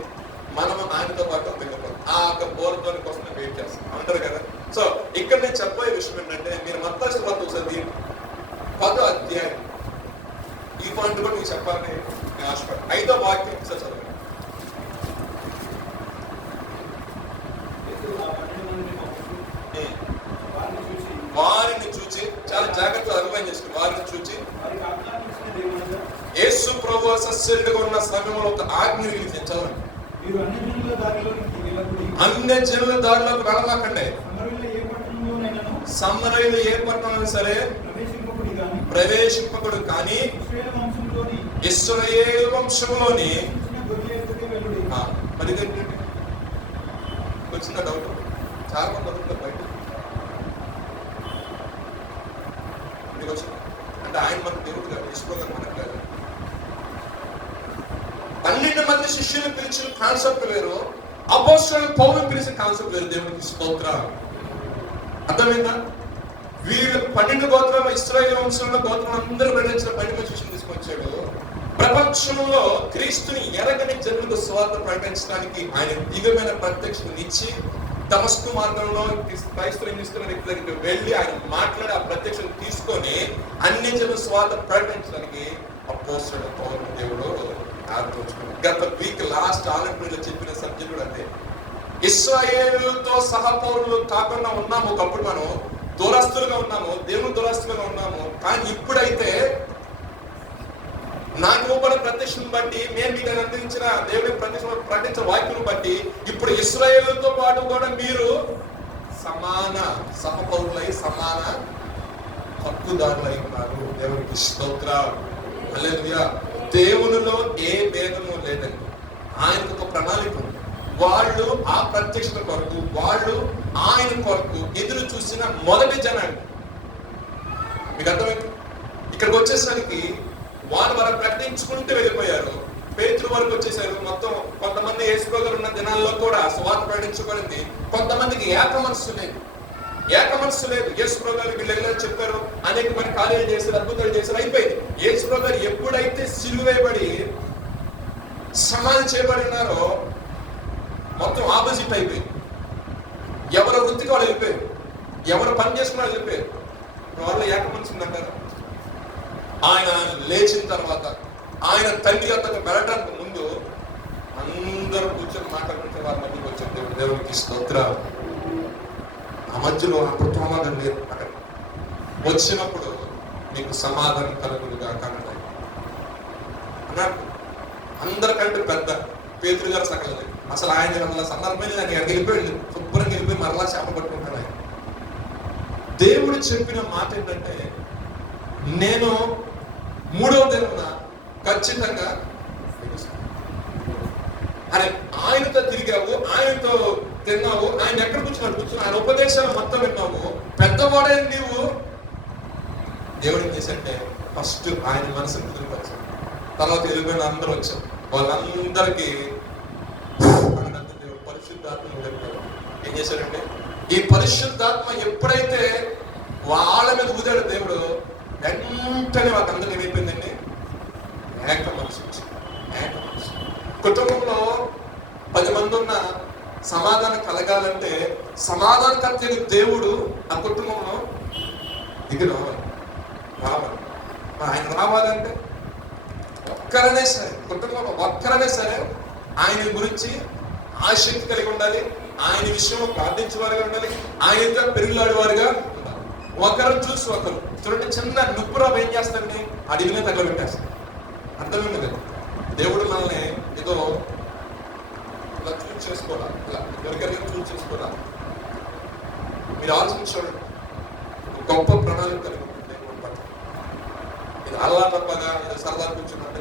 మనము ఆయనతో పాటు వెళ్ళిపోతాం. ఆ యొక్క బోరధ్వని కోసం వెయిట్ చేస్తాం అంటారు కదా. సో ఇక్కడ నేను చెప్పే విషయం ఏంటంటే మీరు మత్తయి సువార్త ఒకసారి 10వ అధ్యాయం ఈ పాయింట్ కూడా మీకు చెప్పాలని నేను ఆశపడ. 5వ వాక్యం ఒకసారి చదవండి. వారిని చూచి చాలా జాగ్రత్తగా అర్థం చేసుకుని వారిని చూచి యేసు ప్రభువు సస్యలుగా ఉన్న సమయంలో ఒక ఆజ్ఞ విధించాలి. అన్ని జనుల దారిలోకి వెళ్ళమాకండి. సమరయులు ఏ పట్టణం సరే ప్రవేశింపకుడు, కానీ ఇశ్రాయేలు వంశంలోని మరి వచ్చిన డౌట్ చాలా మంది అడుగుతారు బయట అంటే ఆయన మన దేవుడు కాదు, ఇసుకోగలరు మనకు కాదు. 12 మంది శిష్యులు పిలిచిన కాన్సెప్ట్ వేరు, అపోస్తలులు పౌలును పిలిచిన కాన్సెప్ట్ వేరు. దేవునికి స్తోత్రం. అర్థమైందా? వీళ్ళు 12 గోత్రాలు ఇశ్రాయేలు వంశంలో గోత్రం అందరూ ప్రకటించిన 12 మంది శిష్యులు తీసుకొచ్చాడు. ప్రపంచంలో క్రీస్తుని ఎరగని జనులకు సువార్త ప్రకటించడానికి ఆయన దివ్యమైన ప్రత్యక్షతను ఇచ్చి దమస్కు మార్గంలో క్రైస్తవులు తీసుకున్న వ్యక్తి దగ్గరికి వెళ్ళి ఆయన మాట్లాడి ఆ ప్రత్యక్షను తీసుకొని అన్ని జనుల సువార్త ప్రకటించడానికి అపోస్తలుడు పౌలు దేవుడు ఆలోచించుకున్నాడు. గత వీక్ లాస్ట్ ఆలంపూర్లో చెప్పిన సబ్జెక్ట్ కూడా అంతే. ఇశ్రాయేలుతో సహపౌరులు కాకుండా ఉన్నాము. ఒకప్పుడు మనం దూరస్తులుగా ఉన్నాము, దేవుని దూరస్తులుగా ఉన్నాము. కానీ ఇప్పుడైతే నాకు ఇవ్వబడిన ప్రత్యక్షను బట్టి నేను మీకు అందించిన దేవుని ప్రకటించిన వాక్యం బట్టి ఇప్పుడు ఇశ్రాయేలుతో పాటు కూడా మీరు సమాన సహపౌరులై సమాన హక్కుదారులై ఉన్నారు. దేవునికి స్తోత్రం. హల్లెలూయా. దేవునిలో ఏ భేదము లేదండి. ఆయనకు ఒక ప్రణాళిక ఉంది. వాళ్ళు ఆ ప్రత్యక్షత కొరకు, వాళ్ళు ఆయన కొరకు ఎదురు చూసిన మొదటి జనాన్ని. మీకు అర్థమైంది? ఇక్కడికి వచ్చేసరికి వాళ్ళు ప్రకటించుకుంటూ వెళ్ళిపోయారు. పేతురు వరకు వచ్చేసారు. మొత్తం కొంతమంది యేసుప్రభు ఉన్న దినాల్లో కూడా సువార్త ప్రకటించబడింది. కొంతమందికి ఏక మనస్సు లేదు. యేసుప్రభు గారు వీళ్ళు వెళ్ళారు, చెప్పారు, అనేక మంది కార్యాలు చేశారు, అద్భుతాలు చేశారు, అయిపోయింది. యేసుప్రభు గారు ఎప్పుడైతే సిలువేయబడి సమాధి చేయబడి ఉన్నారో మొత్తం ఆ ఆపోజిట్ అయిపోయింది. ఎవరి వృత్తికి వాళ్ళు వెళ్ళిపోయారు, ఎవరు పని చేసుకుని వాళ్ళు వెళ్ళిపోయారు. వాళ్ళు ఏక మనసు అంటారు. ఆయన లేచిన తర్వాత ఆయన తండ్రి అంతకు వెళ్ళడానికి ముందు అందరూ కూర్చొని మాట్లాడుకుంటే వారి మధ్యకి వచ్చారు. దేవునికి స్తోత్రం. ఆ మధ్యలో ఆ కుటుంబాలు లేదు. అక్కడ వచ్చినప్పుడు మీకు సమాధానం కలుగులుగా కనడా అన్నాడు. అందరికంటే పెద్ద పేతురు గారు సకలేదు. అసలు ఆయన అసలు సందర్భం లేదు. ఆయన వెళ్ళిపోయాడు, శుభ్రంగా వెళ్ళిపోయి మరలా చేప పట్టుకుంటాడు. ఆయన దేవుడు చెప్పిన మాట ఏంటంటే, నేను 3వ దినమున ఖచ్చితంగా అరే ఆయనతో తిరిగావు, ఆయనతో తిన్నావు, ఆయన ఎక్కడ కూర్చున్నాడు, ఆయన ఉపదేశాలు మొత్తం విన్నావు, పెద్దవాడైన నీవు. దేవుడు ఏం చేశాడంటే ఫస్ట్ ఆయన మనసును కుదిరిపరిచాడు. తర్వాత వెళ్ళిపోయిన అందరూ వచ్చారు. వాళ్ళందరికీ దేవుడు పరిశుద్ధాత్మ ఏం చేశాడంటే, ఈ పరిశుద్ధాత్మ ఎప్పుడైతే వాళ్ళ మీద ఊదాడు దేవుడు, వెంటనే వాళ్ళందరికీ ఏమైపోయిందండి, ఏక మనసు వచ్చింది. ఏక మనసు. కుటుంబంలో 10 మంది ఉన్న సమాధానం కలగాలంటే సమాధానకర్త దేవుడు ఆ కుటుంబంలో దిగి రావాలి. ఆయన రావాలంటే ఒక్కరనే సరే, కుటుంబంలో ఒక్కరనే సరే ఆయన గురించి ఆసక్తి కలిగి ఉండాలి, ఆయన విషయంలో ప్రార్థించేవారుగా ఉండాలి, ఆయనతో పెరుగులాడేవారుగా ఉండాలి. ఒకరు చూసి ఒకరు చూడండి, చిన్న నుప్పురాబు ఏం చేస్తాడండి, అడిగినే తగలబెట్టేస్తాడు. అర్థమైంది కదా. దేవుడు మనల్ని ఏదో ఇలా చూస్ చేసుకోవాలా, ఇలా ఎవరికైనా చూస్ చేసుకోవాలా. మీరు ఆలోచించండి, గొప్ప ప్రణాళిక కలిగి ఉంటుంది దేవుడు పట్ల. ఇది అల్లా తప్పగా ఏదో సరదా కూర్చున్నట్టు.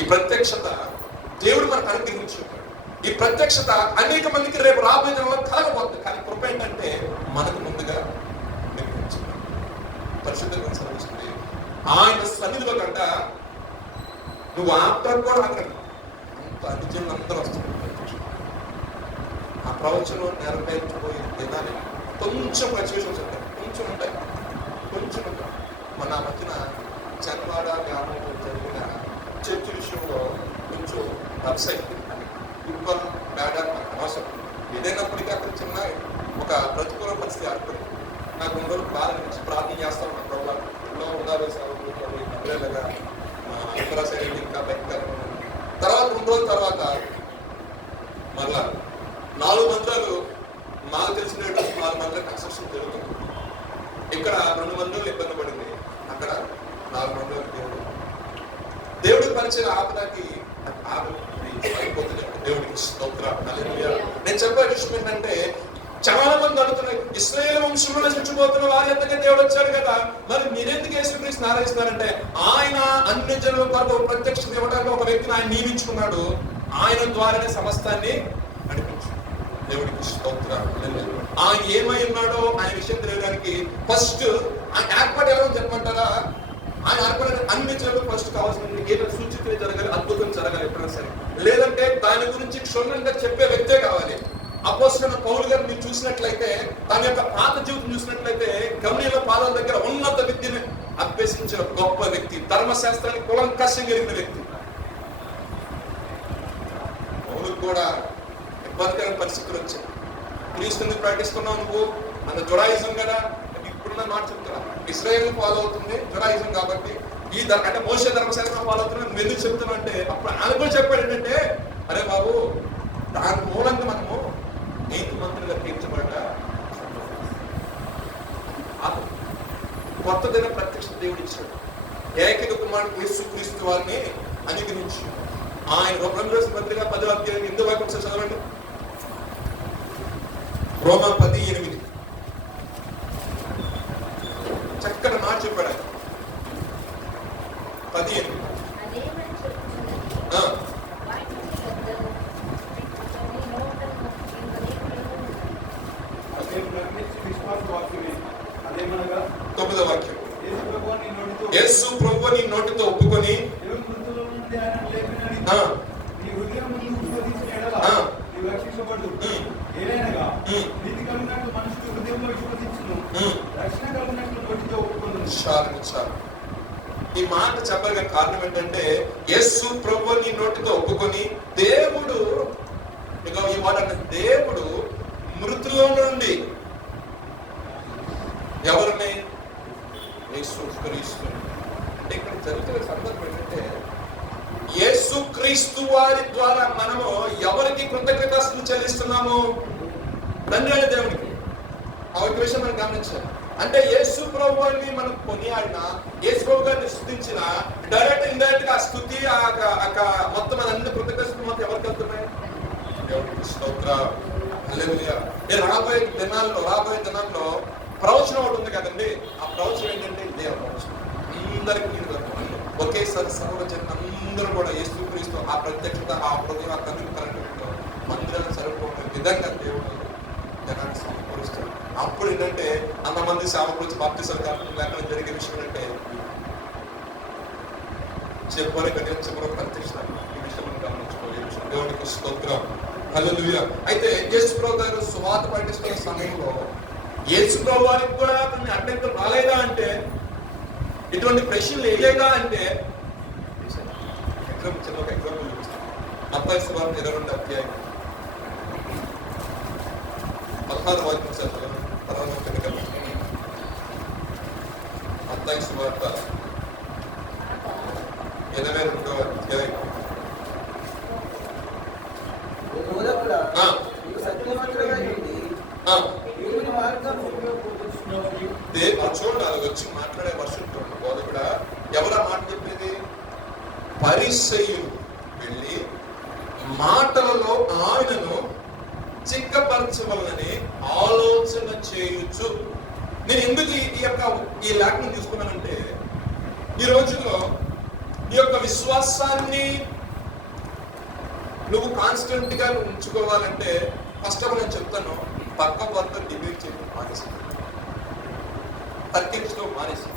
ఈ ప్రత్యక్షత దేవుడు మనకు అనుగ్రహించున్నాడు. ఈ ప్రత్యక్షత అనేక మందికి రేపు రాబోయే దినంలో కలగబోతుంది. కానీ కృప ఏంటంటే మనకు ముందుగా నిర్మించున్నాడు. పరిశుద్ధంగా సర్విస్తుంది. ఆయన సన్నిధిలో కంట నువ్వు ఆత్మ కూడా అక్కడ అంత అనుజనులు అందరూ వస్తున్నారు. ఆ ప్రవచనం నెరవేర్చిపోయి దినాన్ని కొంచెం పరిశీలించి ఉంటాయి, కొంచెం ఉంటాయి, కొంచెం ఉంటాయి. మన మధ్యన చంద్రవాడ గ్రామంలో జరిగిన చర్చ విషయంలో కొంచెం వెబ్సైట్ ఇవ్వడం బ్యాడ్ అవసరం ఏదైనప్పటికీ అక్కడ చిన్న ఒక ప్రతికూల పరిస్థితి ఏర్పడింది. నాకు 2 రోజులు బాగా నుంచి ప్రార్థన చేస్తాను. నా ప్రభుత్వంలో ఉండాలి నవ్వేలాగా ఇతర శైలి ఇంకా భయంకరంగా. తర్వాత 2 రోజుల తర్వాత మళ్ళా 4 మందిరాలు నాకు తెలిసిన 4 మందిర కన్స్ట్రక్షన్ జరుగుతుంది. ఇక్కడ 2 మందిరాలు ఇబ్బంది పడింది, అక్కడ 4 మందిరాలు దేవుడి పరిచయం ఆపడానికి అయిపోతుంది. దేవుడికి స్తోత్రం. నేను చెప్పే విషయం ఏంటంటే, చాలా మంది అడుగుతున్నారు, ఇశ్రాయేలు వంశంలో నశించిపోతున్న వారి ఎంతగా దేవుడు వచ్చాడు కదా, మరి మీరెందుకు యేసుక్రీస్తుని ఆరాధిస్తున్నారంటే, ఆయన అన్ని జనుల కొరకు ప్రత్యక్ష ఇవ్వడానికి ఒక వ్యక్తిని ఆయన నియమించుకున్నాడు. ఆయన ద్వారానే సమస్తాన్ని నడిపించాడు. దేవుడికి స్తోత్రం. ఆయన ఏమై ఉన్నాడో ఆయన విషయం తెలియడానికి ఫస్ట్ ఆయన ఏర్పాటు ఎలా చెప్పమంటారా, ఆయన ఏర్పడిన అన్ని చోట్ల ఫస్ట్ కావాల్సింది ఏదో సూచితులు జరగాలి, అద్భుతం జరగాలి ఎప్పుడైనా సరే. లేదంటే దాని గురించి క్షుణ్ణంగా చెప్పే వ్యక్తే కావాలి. అపోస్తలుడైన పౌలు గారు మీరు చూసినట్లయితే, తన యొక్క పాత జీవితం చూసినట్లయితే, గమనీయుల పాదాల దగ్గర ఉన్నత విద్యను అభ్యసించిన గొప్ప వ్యక్తి, ధర్మశాస్త్రాన్ని కులంకషంగా ఎరిగిన వ్యక్తి. పౌలు కూడా ఇబ్బందికరమైన పరిస్థితులు వచ్చాయి. క్రీస్తుని ప్రకటిస్తున్నావు నువ్వు అన్న జుడాయిజం కదా. ఇప్పుడున్న మాట చెప్తున్నా, ఇశ్రాయేల్ ఫాలో అవుతుంది జుడాయిజం కాబట్టి, ఈ అంటే మోషే ధర్మశాస్త్రం ఫాలో అవుతున్నా, నువ్వు ఎందుకు చెప్తున్నావు అంటే, అప్పుడు ఆయన కూడా చెప్పాడు ఏంటంటే, అరే బాబు దాని మూలంగా మనము నీతి మంత్రులుగా తీర్చబడ్డా కొత్తదైన ప్రత్యక్ష దేవుడు ఇచ్చాడు. ఏకైక కుమారుడు యేసుక్రీస్తు వారిని అనుగ్రహించి ఆయన రోమా పత్రిక 10వ అధ్యాయం 8వ వాక్యం చదవండి. రోమా 10:8 చక్కని మాట చెప్పాడు ఆయన. 10:8 9వ వాక్యం. యేసు ప్రభువు నీ నోటితో ఒప్పుకొని ఈ మాట చెప్పగల కారణం ఏంటంటే, యేసు ప్రభువు నీ నోటితో ఒప్పుకొని దేవుడు ఎవరికి కృతజ్ఞతాస్తులు చెల్లిస్తున్నాము? తండ్రి అయిన దేవునికి. ఆ ఒక విషయం మనం గమనించాలి. అంటే యేసు ప్రభు వారిని మనం కొనియాడిన, యేసు ప్రభు గారిని స్తుతించిన, డైరెక్ట్ ఇండైరెక్ట్ గా ఆ స్తుతి మొత్తం అన్ని కృతజ్ఞతలు మొత్తం ఎవరికి వెళ్తున్నాయి? దేవునికి స్తోత్రం. హల్లెలూయా. రాబోయే దినాల్లో ప్రవచనం ఒకటి ఉంది కదండి. ఆ ప్రవచనం ఏంటంటే ఇదే ప్రవచనం. అందరికీ ఒకేసారి సర్వజన అందరూ కూడా యేసుక్రీస్తు ఆ ప్రత్యక్షత, ఆ హృదయం, ఆ కనుక మందిరాన్ని సరిపోయే విధంగా దేవుడు జనాన్ని సమకూరుస్తాడు. అప్పుడు ఏంటంటే అంతమంది సేవకులు వచ్చి బాప్తిసాలు లేకుండా జరిగే విషయం ఏంటంటే చివరి ప్రత్యక్ష ఈ విషయం గమనించుకోవాలి. ఈ విషయం దేవునికి స్తోత్రం. హల్లెలూయా. అయితే యేసుప్రభు గారు సువార్త ప్రకటిస్తున్న సమయంలో యేసుప్రభు వారికి కూడా కొన్ని అడ్డంకులు రాలేదా అంటే, ఇటువంటి ప్రశ్నలు వేయలేదా అంటే, చిన్న ఒక ఎగ్జాంపుల్ చూపిస్తాను. మత్తయి సువార్త 22వ అధ్యాయం 16వ వచనం. మత్తయి సువార్త 22వ అధ్యాయం. చూడండి, అది వచ్చి మాట్లాడే వర్షం చూడండి. బోధకుడా, ఎవరా మాట చెప్పేది? పరిసయ్యులు వెళ్ళి మాటలలో ఆయనను చిక్కపరచవలనని ఆలోచన చేయొచ్చు. నేను ఎందుకు ఈ లేఖను తీసుకున్నానంటే, ఈ రోజుల్లో ఈ యొక్క విశ్వాసాన్ని నువ్వు కాన్స్టెంట్ గా ఉంచుకోవాలంటే ఫస్ట్ ఆఫ్ ఆల్ నేను చెప్తాను, పక్క వద్ద డిబేట్ చేయడం మానేసి, తర్కించడం మానేసి,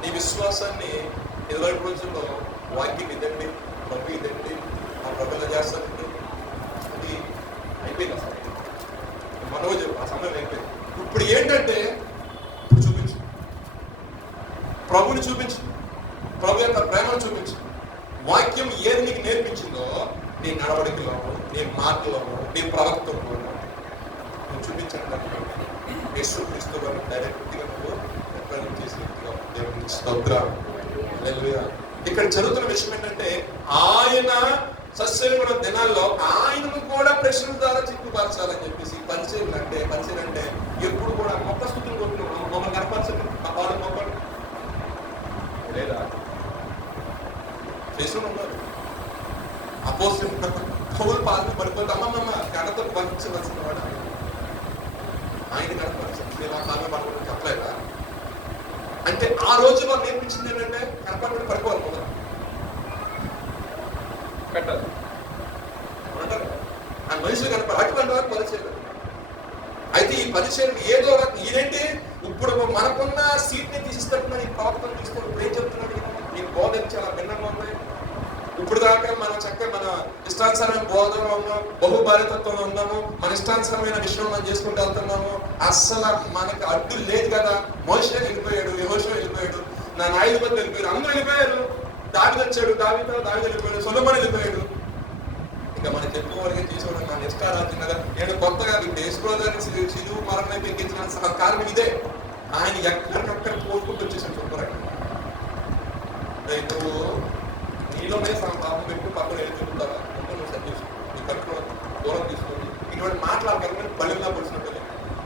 నీ విశ్వాసాన్ని 20 రోజుల్లో వాక్యం ఇదండి, ప్రభు ఇదండి, ఆ ప్రభుత్వ చేస్తానండి, అది అయిపోయింది. అసలు మనోజ్ ఆ సమయం అయిపోయింది. ఇప్పుడు ఏంటంటే చూపించు, ప్రభుని చూపించు, ప్రభు యొక్క ప్రేమను చూపించు. వాక్యం ఏది నీకు నేర్పించిందో నీ నడవడికలోను, నీ మాటలోను, నీ ప్రవక్తలోను నువ్వు చూపించండి. యేసుక్రీస్తు గారు డైరెక్ట్ గా నువ్వు రిప్రజెంట్ చేసే వ్యక్తిగా దేవునికి స్తోత్రం. హల్లెలూయా. ఇక్కడ జరుగుతున్న విషయం ఏంటంటే, ఆయన సస్యమైన దినాల్లో ఆయనను కూడా ప్రశ్నల ద్వారా చిక్కుపరచాలని చెప్పేసి పరిచయం అంటే ఎప్పుడు కూడా మొక్క స్థుతులు కొట్టుకున్నాం. మమ్మల్ని కనపరచండి, మా పాలు మొక్కలు లేదా ప్రశ్నలు ఉన్నారు. అపోజిట్ పౌలు పాలు పడిపోతే అమ్మమ్మ కడతో పంపించవలసిన వాడు ఆయన కనపరచండి, మా పాలు పడకుండా చెప్పలేదా అంటే, ఆ రోజు వాళ్ళు నేర్పించింది ఏంటంటే కనపడి పడిపోవాలి మొదలు పెట్టాలి అంటారు. ఆ మనుషులు కనపడి అటువంటి వారు పరిచయం. అయితే ఈ పరిచయం ఏదో ఇదేంటి, ఇప్పుడు మనకున్న సీట్ ని తీసిస్తున్నా ఈ ప్రవర్తన తీసుకొని ఇప్పుడు ఏం చెప్తున్నాడు? ఈ బోధన చాలా భిన్నంగా ఉన్నాయి. ఇప్పుడు దాకా మనం చక్కగా మన ఇష్టానుసరమైన బోధనలో ఉన్నాం, బహుభారతత్వంలో ఉన్నాము, మన ఇష్టానుసరమైన విషయం మనం చేసుకుంటూ వెళ్తున్నాము. అస్సలు మనకి అడ్డు లేదు కదా. మోషే వెళ్ళిపోయాడు, యెహోషువ వెళ్ళిపోయాడు, నా నాయుడు వెళ్ళిపోయారు, అందరూ వెళ్ళిపోయారు. దావీదు వచ్చాడు, దావీదు వెళ్ళిపోయాడు, సొలొమోను వెళ్ళిపోయాడు. ఇక మనం చెప్పుకోవాలిగా తీసుకోవడం మన ఇష్టారాజ్యం కదా. నేను కొత్తగా దేశప్రధాని చిరువు మరణం ఎక్కించిన కారణం ఇదే. ఆయన ఎక్కడికక్కడ కోరుకుంటూ వచ్చేసాడు. చెప్పారు నువ్వు నీలోనే పాపం పెట్టు, పక్కన వెళ్ళి చెప్తావా? నువ్వు సర్దేశం నీ కట్టుకో దూరం తీసుకొని ఇటువంటి మాట్లాడగలను బలిలా పడిచినట్టు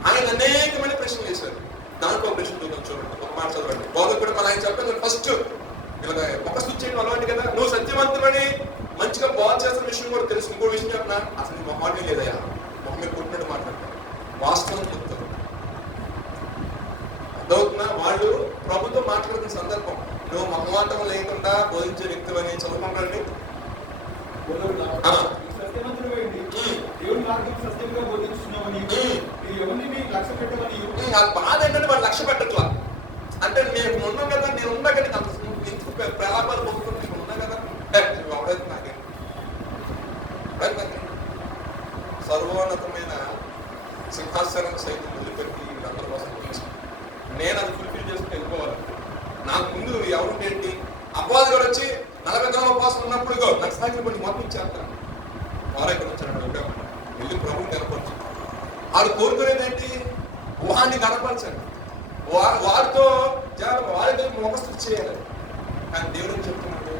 ఆయన అనేకమైన ప్రశ్నలు వేశారు. దాంట్లో ప్రశ్న చూడండి, ఒక మాట చదవండి. బోధకుడు మన ఆయన చెప్పారు ఫస్ట్ ఇలాగ ఒక స్థుతి చేయడం అలవాటు కదా. నువ్వు సత్యవంతుడని మంచిగా బోధ చేస్తున్న విషయం కూడా తెలుసు. ఇంకో విషయం చెప్పినా, అసలు నీ మొహమే లేదయా, మొహమే కొట్టినట్టు మాట్లాడతారు, వాస్తవం చెప్తారు. అర్థవుతున్నా? వాళ్ళు ప్రభుత్వం మాట్లాడుతున్న సందర్భం, నువ్వు మొహమాటం లేకుండా బోధించే వ్యక్తి అని చదువుకుంటాండి. బాధ ఏంటంటే వాళ్ళు లక్ష్య పెట్టట్లా. అంటే నేను ఉన్నా కదా, నేను ఉన్నా కానీ ఎందుకు ప్రలాపాలు పొందుతుంది, నేను ఉన్నా కదా, ఎవడైతే నాకే సర్వోన్నతమైన సింహాసనం సైతం వదిలిపెట్టి వీళ్ళందరి కోసం నేను అది ఫుల్ఫిల్ చేసుకుని వెళ్ళిపోవాలి. నాకు ముందు ఎవరుంటే ఏంటి, అపవాది కూడా వచ్చి 40 దినాల ఉపవాసం ఉన్నప్పుడు ఇగో నాకు సాగిన పని మొత్తం ఇచ్చేస్తాను. వారు ఎక్కడ వచ్చాడు వెళ్ళి ప్రభుని కనపరచు. వాడు కోరుకునేది ఏంటి, వాడిని కనపరచండి, వారితో వారి మొగస్తు చేయాలి. కానీ దేవుడు చెప్తున్నాడు,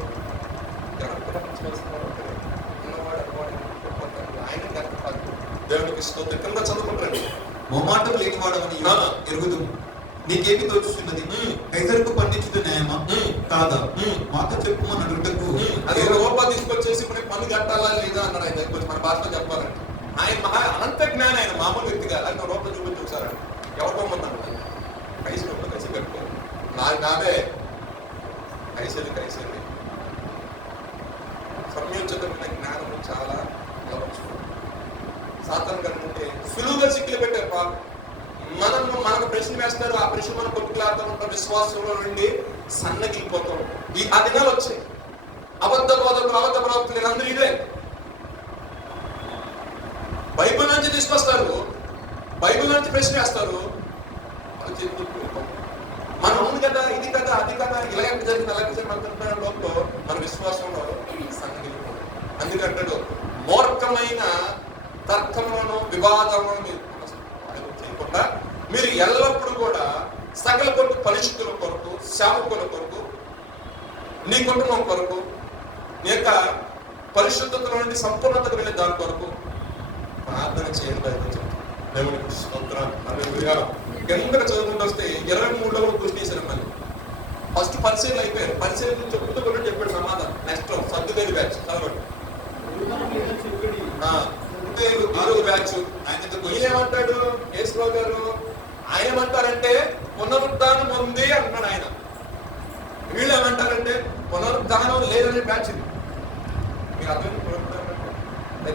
దేవునికి స్తోత్రం. కింద చదువుకుంటారండి. మొమాటం లేనివాడవని ఎరుగుదు, నీకేమి తోచుతున్నది? కైసరుకు పండించుట న్యాయమా కాదా? మాట చెప్పుమని అడుగుటకు అది రూపాయి తీసుకొచ్చేసి ఇప్పుడు పన్ను కట్టాలా లేదా అన్నాడు ఆయన. కొంచెం మన భాషలో చెప్పాలంటే ఆయన మహా అనంత జ్ఞానం, ఆయన మామూలు వ్యక్తిగా అది రూపాయి చూపించి చూసారండి. ఎవరికో మంది కైసలు కైసలు కట్టుకో నాదే కైసలు సంయోజకమైన జ్ఞానము చాలా సాతాను కనుకుంటే సులువుగా సిక్కులు పెట్టారు పాపం. మనకు ప్రశ్న వేస్తారు, ఆ ప్రశ్న మనం కొట్టుకులాడుతూ ఉంటాం, విశ్వాసంలో నుండి సన్నగిలిపోతాం. ఆ దినాలు వచ్చాయి. అబద్ధ బోధకులు, అబద్ధ ప్రవక్తలు అందరూ ఇదే. బైబిల్ నుంచి తీసుకొస్తారు, బైబిల్ నుంచి ప్రశ్న వేస్తారు. మనం ఉంది కదా, ఇది కదా, అది కదా, ఇలాగ జరిగింది అలాగే జరిగిన లోపల మన విశ్వాసంలో సన్నగిలిపోతాం. అందుకంటాడు మూర్ఖమైన తర్కములను వివాదములను చేయకుండా మీరు ఎల్లప్పుడూ కూడా సకల కొరకు పరిశుద్ధుల కొరకు, సేవకుల కొరకు, నీ కుటుంబం కొరకు, నీ యొక్క పరిశుద్ధతల నుండి సంపూర్ణతకు వెళ్ళే దాని కొరకు ప్రార్థన చేయాలి. దేవునికి స్తోత్రం. హల్లెలూయా. కిందగా చదువుకుంటూ వస్తే 23లో క్వశ్చన్ వేసారు. మళ్ళీ ఫస్ట్ పరిశీలన అయిపోయారు. పరిశీలన చెప్పుతూ కూడా చెప్పాడు సమాధానం. నెక్స్ట్ సర్దుదేవి బ్యాచ్ చదవండి. బ్యాచ్ ఈయనేమంటాడు యేసురావు గారు? ఆయన ఏమంటారంటే పునరుద్ధానం ఉంది అంటున్నాడు ఆయన. వీళ్ళు ఏమంటారంటే పునరుద్ధానం లేదనే బ్యాచ్ ఇది. మీరు అర్థం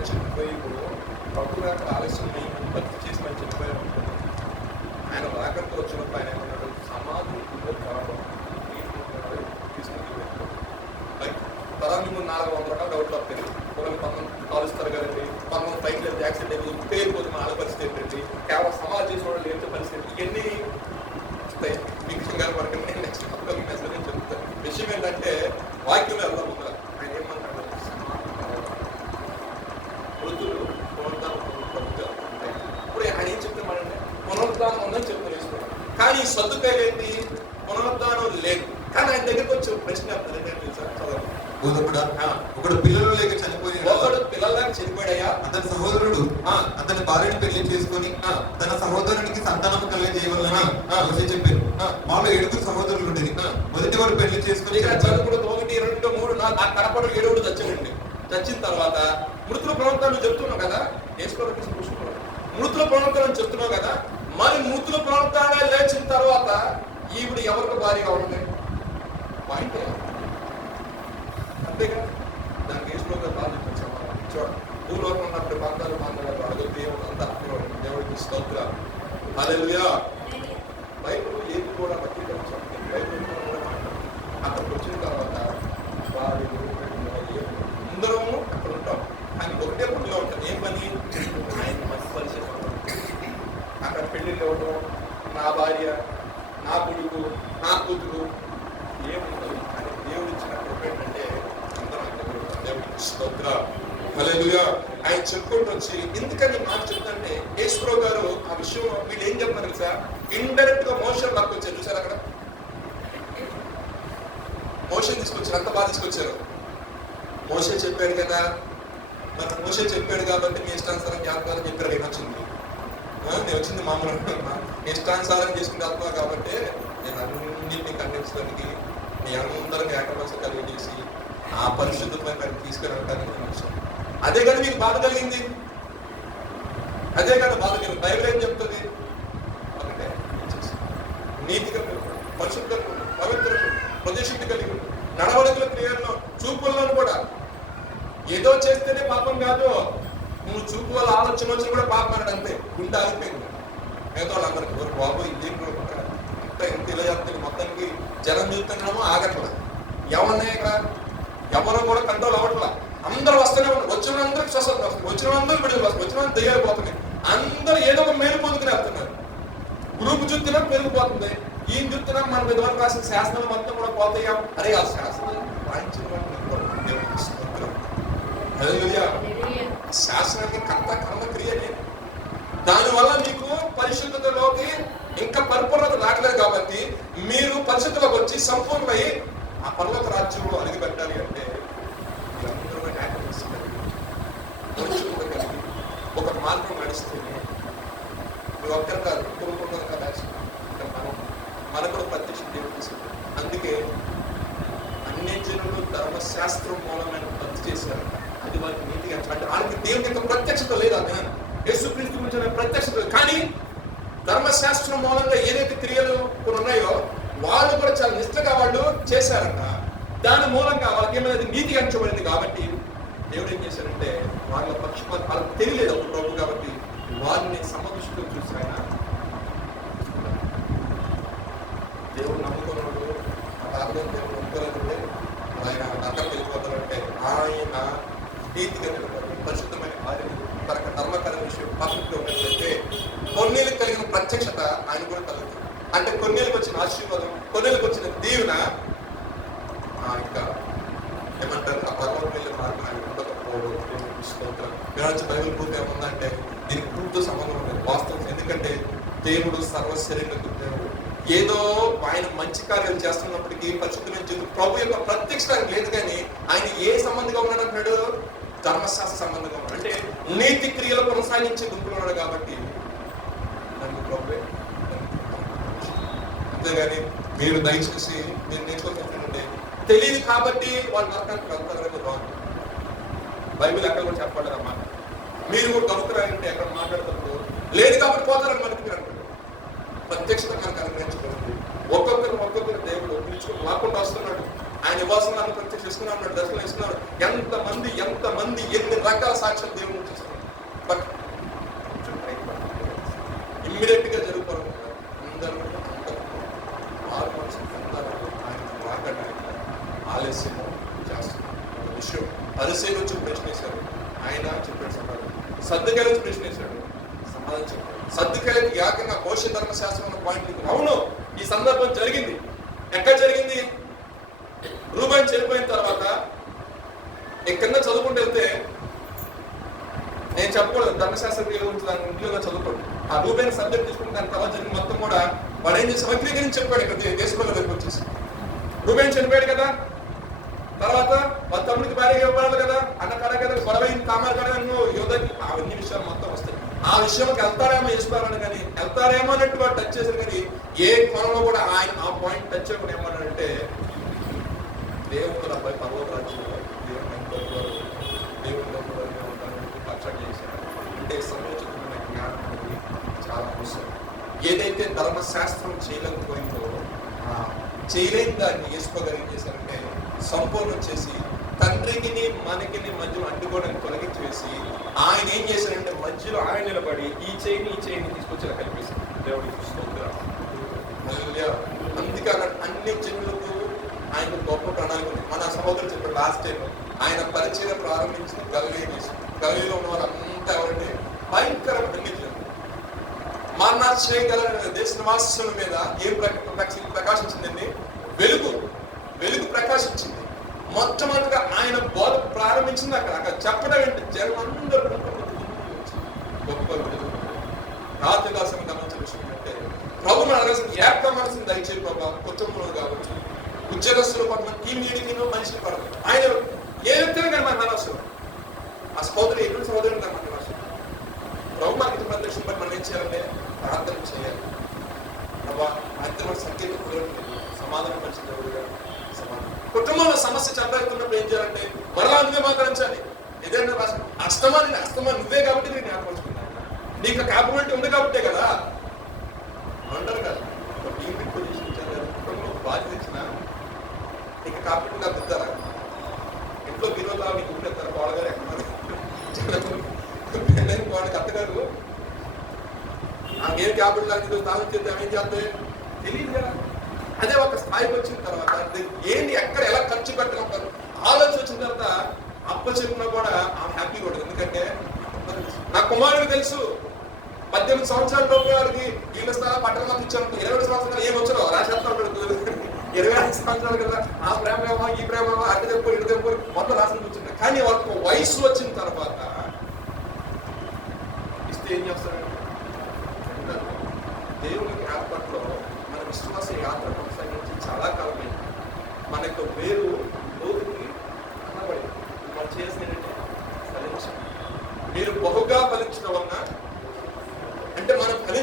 చనిపోయి ప్రభు గారు ఆలస్యం భక్తి చేసి మనం చనిపోయారు. ఆయన రాకతో వచ్చినప్పుడు ఆయన ఏమన్నాడు? సమాధి కావడం తీసుకుని తరాన్ని 400 రకాల డౌట్లు వస్తాయి. ఒకరు పన్నం కాలుస్తారు కదండి, పన్నం పైకి లేదు, యాక్సిడెంట్ అయిపోతుంది, పేరుపోతే మన పరిస్థితి ఏంటండి, కేవలం సమాజం చేసిన వాళ్ళు ఏంటో పరిస్థితి, ఇవన్నీ వస్తాయి. మీకు గారు వరకు నెక్స్ట్ మెసేజ్ అని చెప్తారు. విషయం ఏంటంటే వాక్యం వెళ్దాం ముందుగా. ఆయన ఏమన్నాడు? వృద్ధులు పునరుద్ధానం ఉంటాయి. ఇప్పుడు ఆయన ఏం చెప్తున్నాడంటే పునరుద్ధానం ఉందని చెప్తున్నాడు. కానీ సర్దుకాయలు ఏంటి? పునరుద్ధానం లేదు. కానీ ఆయన దగ్గరికి వచ్చి ప్రశ్న చదవండి. ఒకడు పిల్లలు లేక చనిపోయాడు. ఒకడు పిల్లల లేక చనిపోయాడయ్యా. అతని సహోదరుడు అతని భార్యను పెళ్లి చేసుకుని తన సహోదరునికి సంతానం కలిగజేయవలని చెప్పారు. మాలో 7 సహోదరులు ఉండేది. మొదటి వాడు పెళ్లి చేసుకుని చదువుకుడు 1, 2, 3, 4 ఆ కడపడు 7 చచ్చాడండి. చచ్చిన తర్వాత మృతుల పునరుద్ధానం చెప్తున్నావు కదా, మృతుల పునరుద్ధానం చెప్తున్నావు కదా, మరి మృతుల పునరుద్ధానం లేచిన తర్వాత ఈవిడ ఎవరికి భార్యగా ఉంది? పాయింట్ అంతేగా. దానికి యేసుప్రభు గారు బాగా చెప్పారు. చూడండి, భూలోకం ఉన్నప్పుడు బంధాలు అడుగు దేవుడు అంతా దేవుడికి స్తోత్రం. హల్లెలూయా. బైబిల్ ఏది కూడా వక్రీకరించండి. బైబిల్ కూడా అక్కడికి వచ్చిన తర్వాత వారి అందరము అక్కడ ఉంటాం. కానీ ఒకటే పనిలో ఉంటాం. ఏం పని? ఆయన మంచి పరిచయం. అక్కడ పెళ్లిళ్ళు ఇవ్వడం, నా భార్య, నా కొడుకు, నా కూతురు ఏముండదు. కానీ దేవుడు ఇచ్చిన కృప ఏంటంటే దేవుడికి స్తోత్రం. హల్లెలూయా. ఆయన చెప్పుకుంటూ వచ్చి ఎందుకని మాట చెప్తాంటే యేసుప్రభు గారు ఆ విషయం వీళ్ళు ఏం చెప్తున్నారు తెలుసా? ఇండైరెక్ట్ గా మోషన్ పక్క వచ్చారు. చూసారు అక్కడ మోషన్ తీసుకొచ్చారు. అంత బాగా తీసుకొచ్చారు. మోసే చెప్పాడు కదా, మరి మోసే చెప్పాడు కాబట్టి మీ ఇష్టానుసారం జ్ఞాపకాలని చెప్పారు. ఏమొచ్చింది? నేను వచ్చింది మామూలు ఇష్టానుసారం చేసుకుని వెళ్తున్నా కాబట్టి నేను అన్నింటినీ ఖండించడానికి మీ అందరికీ ఏకమనసు కలిగజేసి ఆ పరిశుద్ధమైన తీసుకురావడానికి నేను వచ్చాను. అదే కదా మీకు బాధ కలిగింది, అదే కదా బాధ కలిగింది. బైబిల్ ఏం చెప్తుంది? ఒకటే నీతిగా, పరిశుద్ధ, పవిత్ర, ప్రతిశుద్ధి కలిగి నడవడికల క్రియల్లో, చూపుల్లోనూ కూడా. ఏదో చేస్తేనే పాపం కాదు, నువ్వు చూపు వాళ్ళ ఆలోచన వచ్చిన కూడా పాపం అన్నాడు. అంతే, గుండె ఆగిపోయింది. మిగతా వాళ్ళందరికీ ఒక బాబు ఇదేం ఇంత ఇలా చెప్తే మొత్తానికి జనం చూస్తున్నామో ఆగట్లా. ఎవరన్నాయి ఇక్కడ? ఎవరో కూడా కంట్రోల్ అవ్వట్లా. అందరూ వస్తూనే ఉన్నారు. వచ్చిన అందరికి స్వస్థత వస్తుంది, వచ్చిన అందరూ విడుదల వస్తుంది, వచ్చిన దయ్యాలు పోతున్నాయి. అందరూ ఏదో ఒక మేలు పొందుకుని వెళ్తున్నారు. గ్రూప్ చూస్తున్నా పెరిగిపోతుంది. ఈయన చూస్తున్నా మన విధవరకు రాసిన శాసనాలు మొత్తం కూడా పోతాయా? అరే ఆ శాసనాలు శాసనానికి కర్త కర్మ క్రియనే. దానివల్ల మీకు పరిశుద్ధతలోకి ఇంకా పరిపూర్ణత రావట్లేదు. కాబట్టి మీరు పరిశుద్ధలోకి వచ్చి సంపూర్ణమై ఆ పర్వత రాజ్యంలో అడిగి పెట్టాలి అంటే మీరందరూ ఒక మార్గం నడిస్తేనే నువ్వు ఒక్కరు కాదు, ఇంకొకరు కదా, మనకు కూడా ప్రత్యక్ష దేవుడు తీసుకుంటాం. అందుకే అన్ని జనులు ధర్మశాస్త్రం మూలమైన భక్తి చేశారు. అది వారికి నీతిగా అంటే వాళ్ళకి దేవుని యొక్క ప్రత్యక్షత లేదు. అదే యేసుక్రీస్తు గురించి ప్రత్యక్షత లేదు. కానీ ధర్మశాస్త్రం మూలంగా ఏదైతే క్రియలు కొన్ని ఉన్నాయో వాళ్ళు కూడా చాలా నిష్ఠగా వాళ్ళు చేశారంట. దాని మూలంగా వాళ్ళకి ఏమైనా నీతిగా అంచబడింది. కాబట్టి దేవుడు ఏం చేశారంటే వాళ్ళ పక్షపాత వాళ్ళకి తెలియలేదు అప్పుడు ప్రభు. కాబట్టి వారిని సమదృష్టిలో చూసి ఆయన దేవుడు నమ్ముకున్నాడు. అర్థం దేవుడు నమ్ముకోలేదంటే ఆయన అక్కడ వెళ్ళిపోతారంటే ఆయన నీతిగా నిలబడి పరిశుద్ధమైన భార్యని తనకు ధర్మకర విషయం పక్కన ఉన్నట్లయితే కొన్నేళ్ళకి కలిగిన ప్రత్యక్షత ఆయన కూడా కలుగుతుంది. అంటే కొన్నేళ్ళకి వచ్చిన ఆశీర్వాదం, కొన్నేళ్ళకి వచ్చిన దీవెన ఇంకా ఏమంటారు ఆ పర్వతం వెళ్ళే మార్గం ఆయన ఉండకపోవడం. స్తోత్రం. బైబిల్ పూర్తి ఏముందంటే దీనికి పూర్తితో సంబంధం ఉండదు వాస్తవం. ఎందుకంటే దేవుడు సర్వశరీరులకు దేవుడు. ఏదో ఆయన మంచి కార్యాలు చేస్తున్నప్పటికీ పరిశుద్ధమైన జీవితం ప్రభు యొక్క ప్రత్యక్ష లేదు. కానీ ఆయన ఏ సంబంధంగా ఉన్నాడు అంటున్నాడు? ధర్మశాస్త్ర సంబంధంగా ఉన్నాడు. అంటే నీతి క్రియలు కొనసాగించే గుంపులు ఉన్నాడు. కాబట్టి నన్ను ప్రభువే. అంతేగాని మీరు దయచేసి మీరు నేర్చుకోవాలంటే తెలియదు కాబట్టి వాళ్ళు నరకానికి వెళ్తారని రాను. బైబిల్ ఎక్కడ కూడా చెప్పాలి అన్నమాట. మీరు కూడా దొరుకుతారంటే ఎక్కడ మాట్లాడుతున్నప్పుడు లేదు కాబట్టి పోతారని మనకి మీరు అనుకుంటారు. ప్రత్యక్షత మనకు అనుగ్రహించబడింది. ఒక్కొక్కరు దేవుడు పిలుచుకుని లాక్కుండా వస్తున్నాడు. ఆయన నివాసనాన్ని ప్రత్యక్షిస్తున్నాడు, అన్నాడు, దర్శనం ఇస్తున్నాడు. ఎంతమంది ఎన్ని రకాల సాక్ష్యాలు దేవుడు చేస్తున్నాడు. బట్ ఇమ్మీడియట్ గా జరుగుతారు. అందరూ ఆయన మాట్లాడడానికి ఆలస్యము చేస్తున్నారు. విషయం పరిశీలి వచ్చి ప్రశ్న వేశారు. ఆయన చెప్పాడు సమాధానం. సర్దుకాయలు వచ్చి ప్రశ్న వేశాడు. సమాధానం చెప్పాడు. సర్దుకాయలకి ఏకంగా కోశ ధర్మశాస్త్రం పాయింట్. అవును, ఈ సందర్భం జరిగింది. ఎక్కడ జరిగింది? రూబేన్ చనిపోయిన తర్వాత ఎక్కడన్నా చదువుకుంటూ వెళ్తే నేను చెప్పకూడదు ధర్మశాస్త్ర గురించి దాని ఇంట్లో చదువుకోండి. ఆ రూబేన్ సబ్జెక్ట్ తీసుకుని దాని తర్వాత జరిగిన మొత్తం కూడా వాడు ఏం చేసి వక్రీకరించి చెప్పాడు. ఇక్కడ దేశంలో దగ్గర వచ్చేసి రూబేన్ చనిపోయాడు కదా, తర్వాత వాళ్ళ తమ్ముడికి భార్య ఇవ్వాలి కదా, అన్న కాడ కదా, గొడవ కామారు కదా, యోధకి అవన్నీ విషయాలు మొత్తం వస్తాయి. ఆ విషయంకి వెళ్తారేమో వేసుకోవాలని కానీ వెళ్తారేమో అన్నట్టు వాడు టచ్ చేశారు. కానీ ఏ కోణంలో కూడా ఆయన ఆ పాయింట్ టచ్ చేయకుండా ఏమన్నాడంటే దేవుడు అబ్బాయి పర్వతరాజ్యంలో దేవుడు పచ్చడి చేశాడు. అంటే సముచితమైన జ్ఞానం అనేది చాలా అవసరం. ఏదైతే ధర్మశాస్త్రం చేయలేకపోయిందో చేయలేని దాన్ని వేసుకోగలిగి చేశారంటే సంపూర్ణం చేసి తండ్రికి మనకి మధ్యలో అడ్డుకోవడానికి తొలగించి వేసి ఆయన ఏం చేశారంటే మధ్యలో ఆయన నిలబడి ఈ చేయిని తీసుకొచ్చి కలిపేశారు. దేవుడికి స్తోత్రం. అందుకే అన్ని జనులకు ఆయన గొప్ప ప్రణాళిక ఉంది. మన సహోదరులు చెప్పారు లాస్ట్ టైం ఆయన పరిచయం ప్రారంభించిన గలిలో ఉన్న వాళ్ళంతా ఎవరంటే భయంకరమైన అన్ని జనులు మరణాశ్రయం దేశ నివాసుల మీద ఏం ప్రకాశించిందండి? వెలుగు ప్రకాశించింది. మొట్టమొదటిగా ఆయన బోధ ప్రారంభించింది అక్కడ చెప్పడం ఏంటి? జనం అందరూ గొప్ప వెలుగు. రాత్రి కాసం గమనించిన విషయం అంటే ప్రభు మన అడగాల్సిన ఏక మనసుని దయచేసి ప్రభావ కుటుంబంలో కావచ్చు, ఉద్యోగస్తులు కొంతమంది టీం లీడింగ్ మనిషిని పడదు. ఆయన ఏ వ్యక్తిని కానీ మనకు అనవసరం. ఆ సహోదరు ఎటువంటి సహోదరుని కానీ మనకు అనవసరం. ప్రభు మనకి ప్రదర్శన బట్టి మనం ఏం చేయాలంటే ప్రార్థన చేయాలి. ప్రభావ మన సంకేతం సమాధానం పరిచిన దేవుడుగా సమాధానం. కుటుంబంలో సమస్య చంపేస్తున్నప్పుడు ఏం చేయాలంటే మరలా నువ్వే మాట్లాడించాలి. ఏదైనా అస్తమా నువ్వే కాబట్టి నేను జ్ఞాపకం. నీకు క్యాపబిలిటీ ఉంది కాబట్టే కదా అంటారు కదా. పొజిషన్ ఇచ్చారు, కుటుంబంలో బాధ్యత ఇచ్చిన నీకు క్యాపిటల్ గా పెడతారా? ఇంట్లో గిరోలా నీకు ఉండేస్తారు. వాళ్ళగారు ఎక్కడున్నారు? వాళ్ళకి అత్తగారు నాకేం క్యాపిటల్ లాంటి దానం చేద్దాం ఏం చేస్తే తెలియదు కదా. అదే ఒక స్థాయికి వచ్చిన తర్వాత ఏంటి ఎక్కడ ఎలా ఖర్చు పెట్టడం ఆలోచన వచ్చిన తర్వాత అప్ప చెప్పినా కూడా ఆమె హ్యాపీగా ఉంటుంది. ఎందుకంటే నా కుమారుడికి తెలుసు 18 సంవత్సరాల లోపు వారికి ఇళ్ళ స్థలాలు పట్టణంలో ఇచ్చాను. 20 సంవత్సరాలు ఏం వచ్చారో రాసేస్తా ఉంటాడు. 25 సంవత్సరాలు కదా ఆ ప్రేమ ఈ ప్రేమ అడ్డు తెంపు ఇటు తెంపు మొత్తం రాసిన కూర్చుంటారు. కానీ వాళ్ళకు వయసు వచ్చిన తర్వాత ఇస్తే ఏం చేస్తారంటే దేవునికి ఏర్పాట్లో మన విశ్వాస యాత్ర కొనసాగించి చాలా కాలమైంది. మన యొక్క వేరు లోతుకి అన్నబడి మనం చేసినట్టే ఫలించాలి. మీరు బహుగా ఫలించడం వలన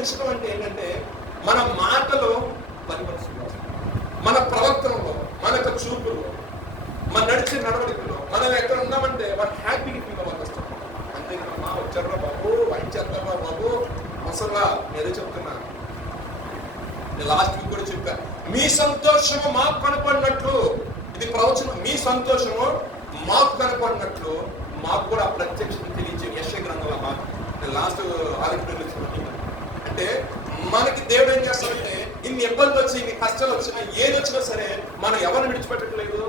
పెంచడం అంటే ఏంటంటే మన మాటలో పరిపరుచుకోవాలి, మన ప్రవర్తనలో, మన యొక్క చూపులో, మన నడిచే నడవడికలో మనం ఎక్కడ ఉన్నామంటే వాళ్ళు హ్యాపీగా ఫీల్ అవ్వాలి వస్తాం. అంతేకామ్మా వచ్చారా బాబు, వాయించేస్తావా బాబు, అసలు ఏదో చెప్తున్నా, నేను లాస్ట్ వీక్ కూడా చెప్పా, మీ సంతోషము మాకు కనపడినట్లు, ఇది ప్రవచనం, మీ సంతోషము మాకు కనపడినట్లు మాకు కూడా ప్రత్యక్షత తెలియజే యెషయా గ్రంథంలో మాట. నేను లాస్ట్ ఆలోచన అంటే మనకి దేవుడు ఏం చేస్తాడంటే ఇన్ని ఇబ్బందులు వచ్చి, ఇన్ని కష్టాలు వచ్చినా, ఏది వచ్చినా సరే మనం ఎవరిని విడిచిపెట్టట్లేదు,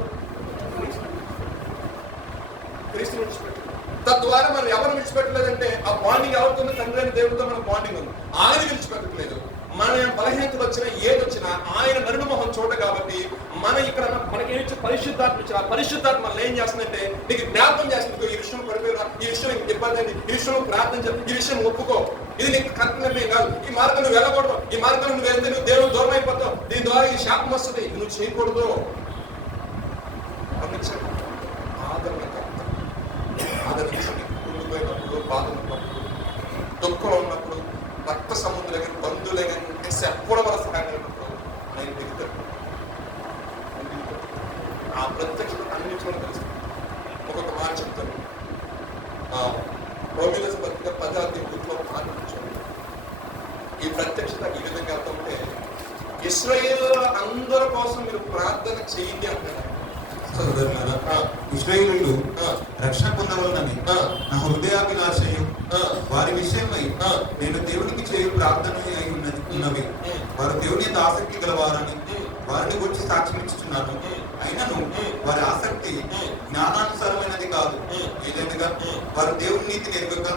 క్రీస్తుని విడిచిపెట్టలేదు. తద్వారా మనం ఎవరు విడిచిపెట్టలేదంటే ఆ బాండింగ్ ఎవరితో, తండ్రి అయిన దేవుడితో మన బాండింగ్ ఉంది, ఆయన విడిచిపెట్టట్లేదు. మన బలహీనతలు వచ్చినా, ఏది వచ్చినా ఆయన నరుమోహం చూడ కాబట్టి మన ఇక్కడ మనకేమి పరిశుద్ధాత్మ ఇచ్చిన, ఆ పరిశుద్ధాత్మ మనల్ని ఏం చేస్తుందంటే నీకు జ్ఞాపకం చేస్తుంది, ఈ విషయం పడిపోయినా, ఈ విషయం నీకు ఇబ్బంది అండి, ఈ విషయం ప్రార్థన చేయాలి, ఈ విషయం ఒప్పుకో, ఇది నీకు కర్తవ్యమే కాదు, ఈ మార్గం నువ్వు వెళ్ళకూడదు, ఈ మార్గం నువ్వు వెళ్తే నువ్వు దేవుడు దూరం అయిపోతావు, దీని ద్వారా ఈ శాపం వస్తుంది, నువ్వు చేయకూడదు. ఆదరించండి, కుంగిపోయినప్పుడు, బాధ ఉన్నప్పుడు, దుఃఖం ఉన్నప్పుడు, రక్త సముద్రులే కానీ, బంధువులే కానీ ఎప్పుడు మన సహాయం ఉన్నప్పుడు ఆయన దిగుతాడు. ఆ ప్రత్యక్షత అన్నించుకొని తెలుసు. ఒక్కొక్క మాట చెప్తాను, రోమిల పత్రిక 10వ అధ్యాయంలో ఈ ప్రత్యక్షత ఈ విధంగా వెళ్తుంటే, ఇశ్రాయేలు అందరి కోసం మీరు ప్రార్థన చేయండి అంటున్నారు. ఇశ్రాయేలీయులు రక్షణ పొందవలనని నా హృదయాభిలాషయం వారి విషయమై నేను దేవునికి చేయు ప్రార్థన అయి ఉన్నవి. వారు దేవుని యొక్క ఆసక్తి గలవారని వారిని గురించి సాక్ష్యం ఇస్తున్నాను. అయినను వారి ఆసక్తి జ్ఞానానుసారమైనది కాదు. ఏదైనా వారు దేవుని నీతిని ఎరుగక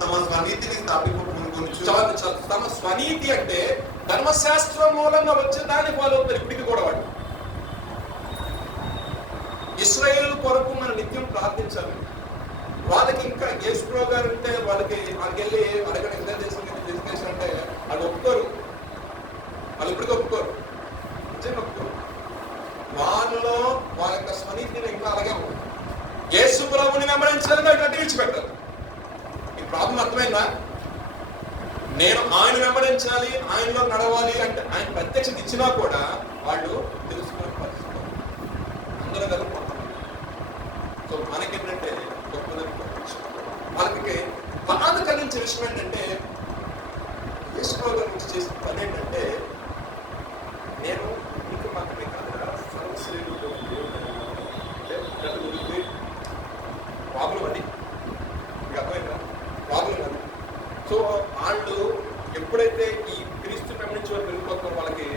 తమ స్వనీతిని స్థాపించుకొని, తమ స్వనీతి అంటే ధర్మశాస్త్రం మూలంగా వచ్చే దాన్ని ఫాలో అవుతారు. ఇప్పటికి కూడా వాడు ఇశ్రాయేలు కొరకు మనం నిత్యం ప్రార్థించాలి. వాళ్ళకి ఇంకా యేసు గారు అంటే వాళ్ళకి వెళ్ళి అడగడం ఇంకా దేశం అంటే వాళ్ళు ఒప్పుకోరు, వాళ్ళు ఇప్పటికీ ఒప్పుకోరు, నిజంగా ఒప్పుకోరు. వాళ్ళలో వాళ్ళ యొక్క స్వనీతిని ఇంకా అలాగే ఉంటుంది. యేసు ప్రభుని వెంబడించాలని అటు విడిచిపెట్టారు. ఈ ప్రాబ్లం అర్థమైందా? నేను ఆయన వెంబడించాలి, ఆయనలో నడవాలి అంటే ఆయన ప్రత్యక్షత ఇచ్చినా కూడా వాళ్ళు తెలుసుకునే పరిస్థితి అందరూ కలుపుకుంటారు. సో మనకేంటంటే గొప్పదని వాళ్ళకి బాధ కలిగించే విషయం ఏంటంటే, యేసు గారి నుంచి చేసిన పని ఏంటంటే, నేను మీకు మాత్రమే కాదు సర్వశ్రేణులతో ప్రాబ్లం అది, మీకు అర్థమైందా? ప్రాబ్లం అది. సో వాళ్ళు ఎప్పుడైతే ఈ క్రీస్తు వెంబడించి వారు వెళ్ళిపోతాం, వాళ్ళకి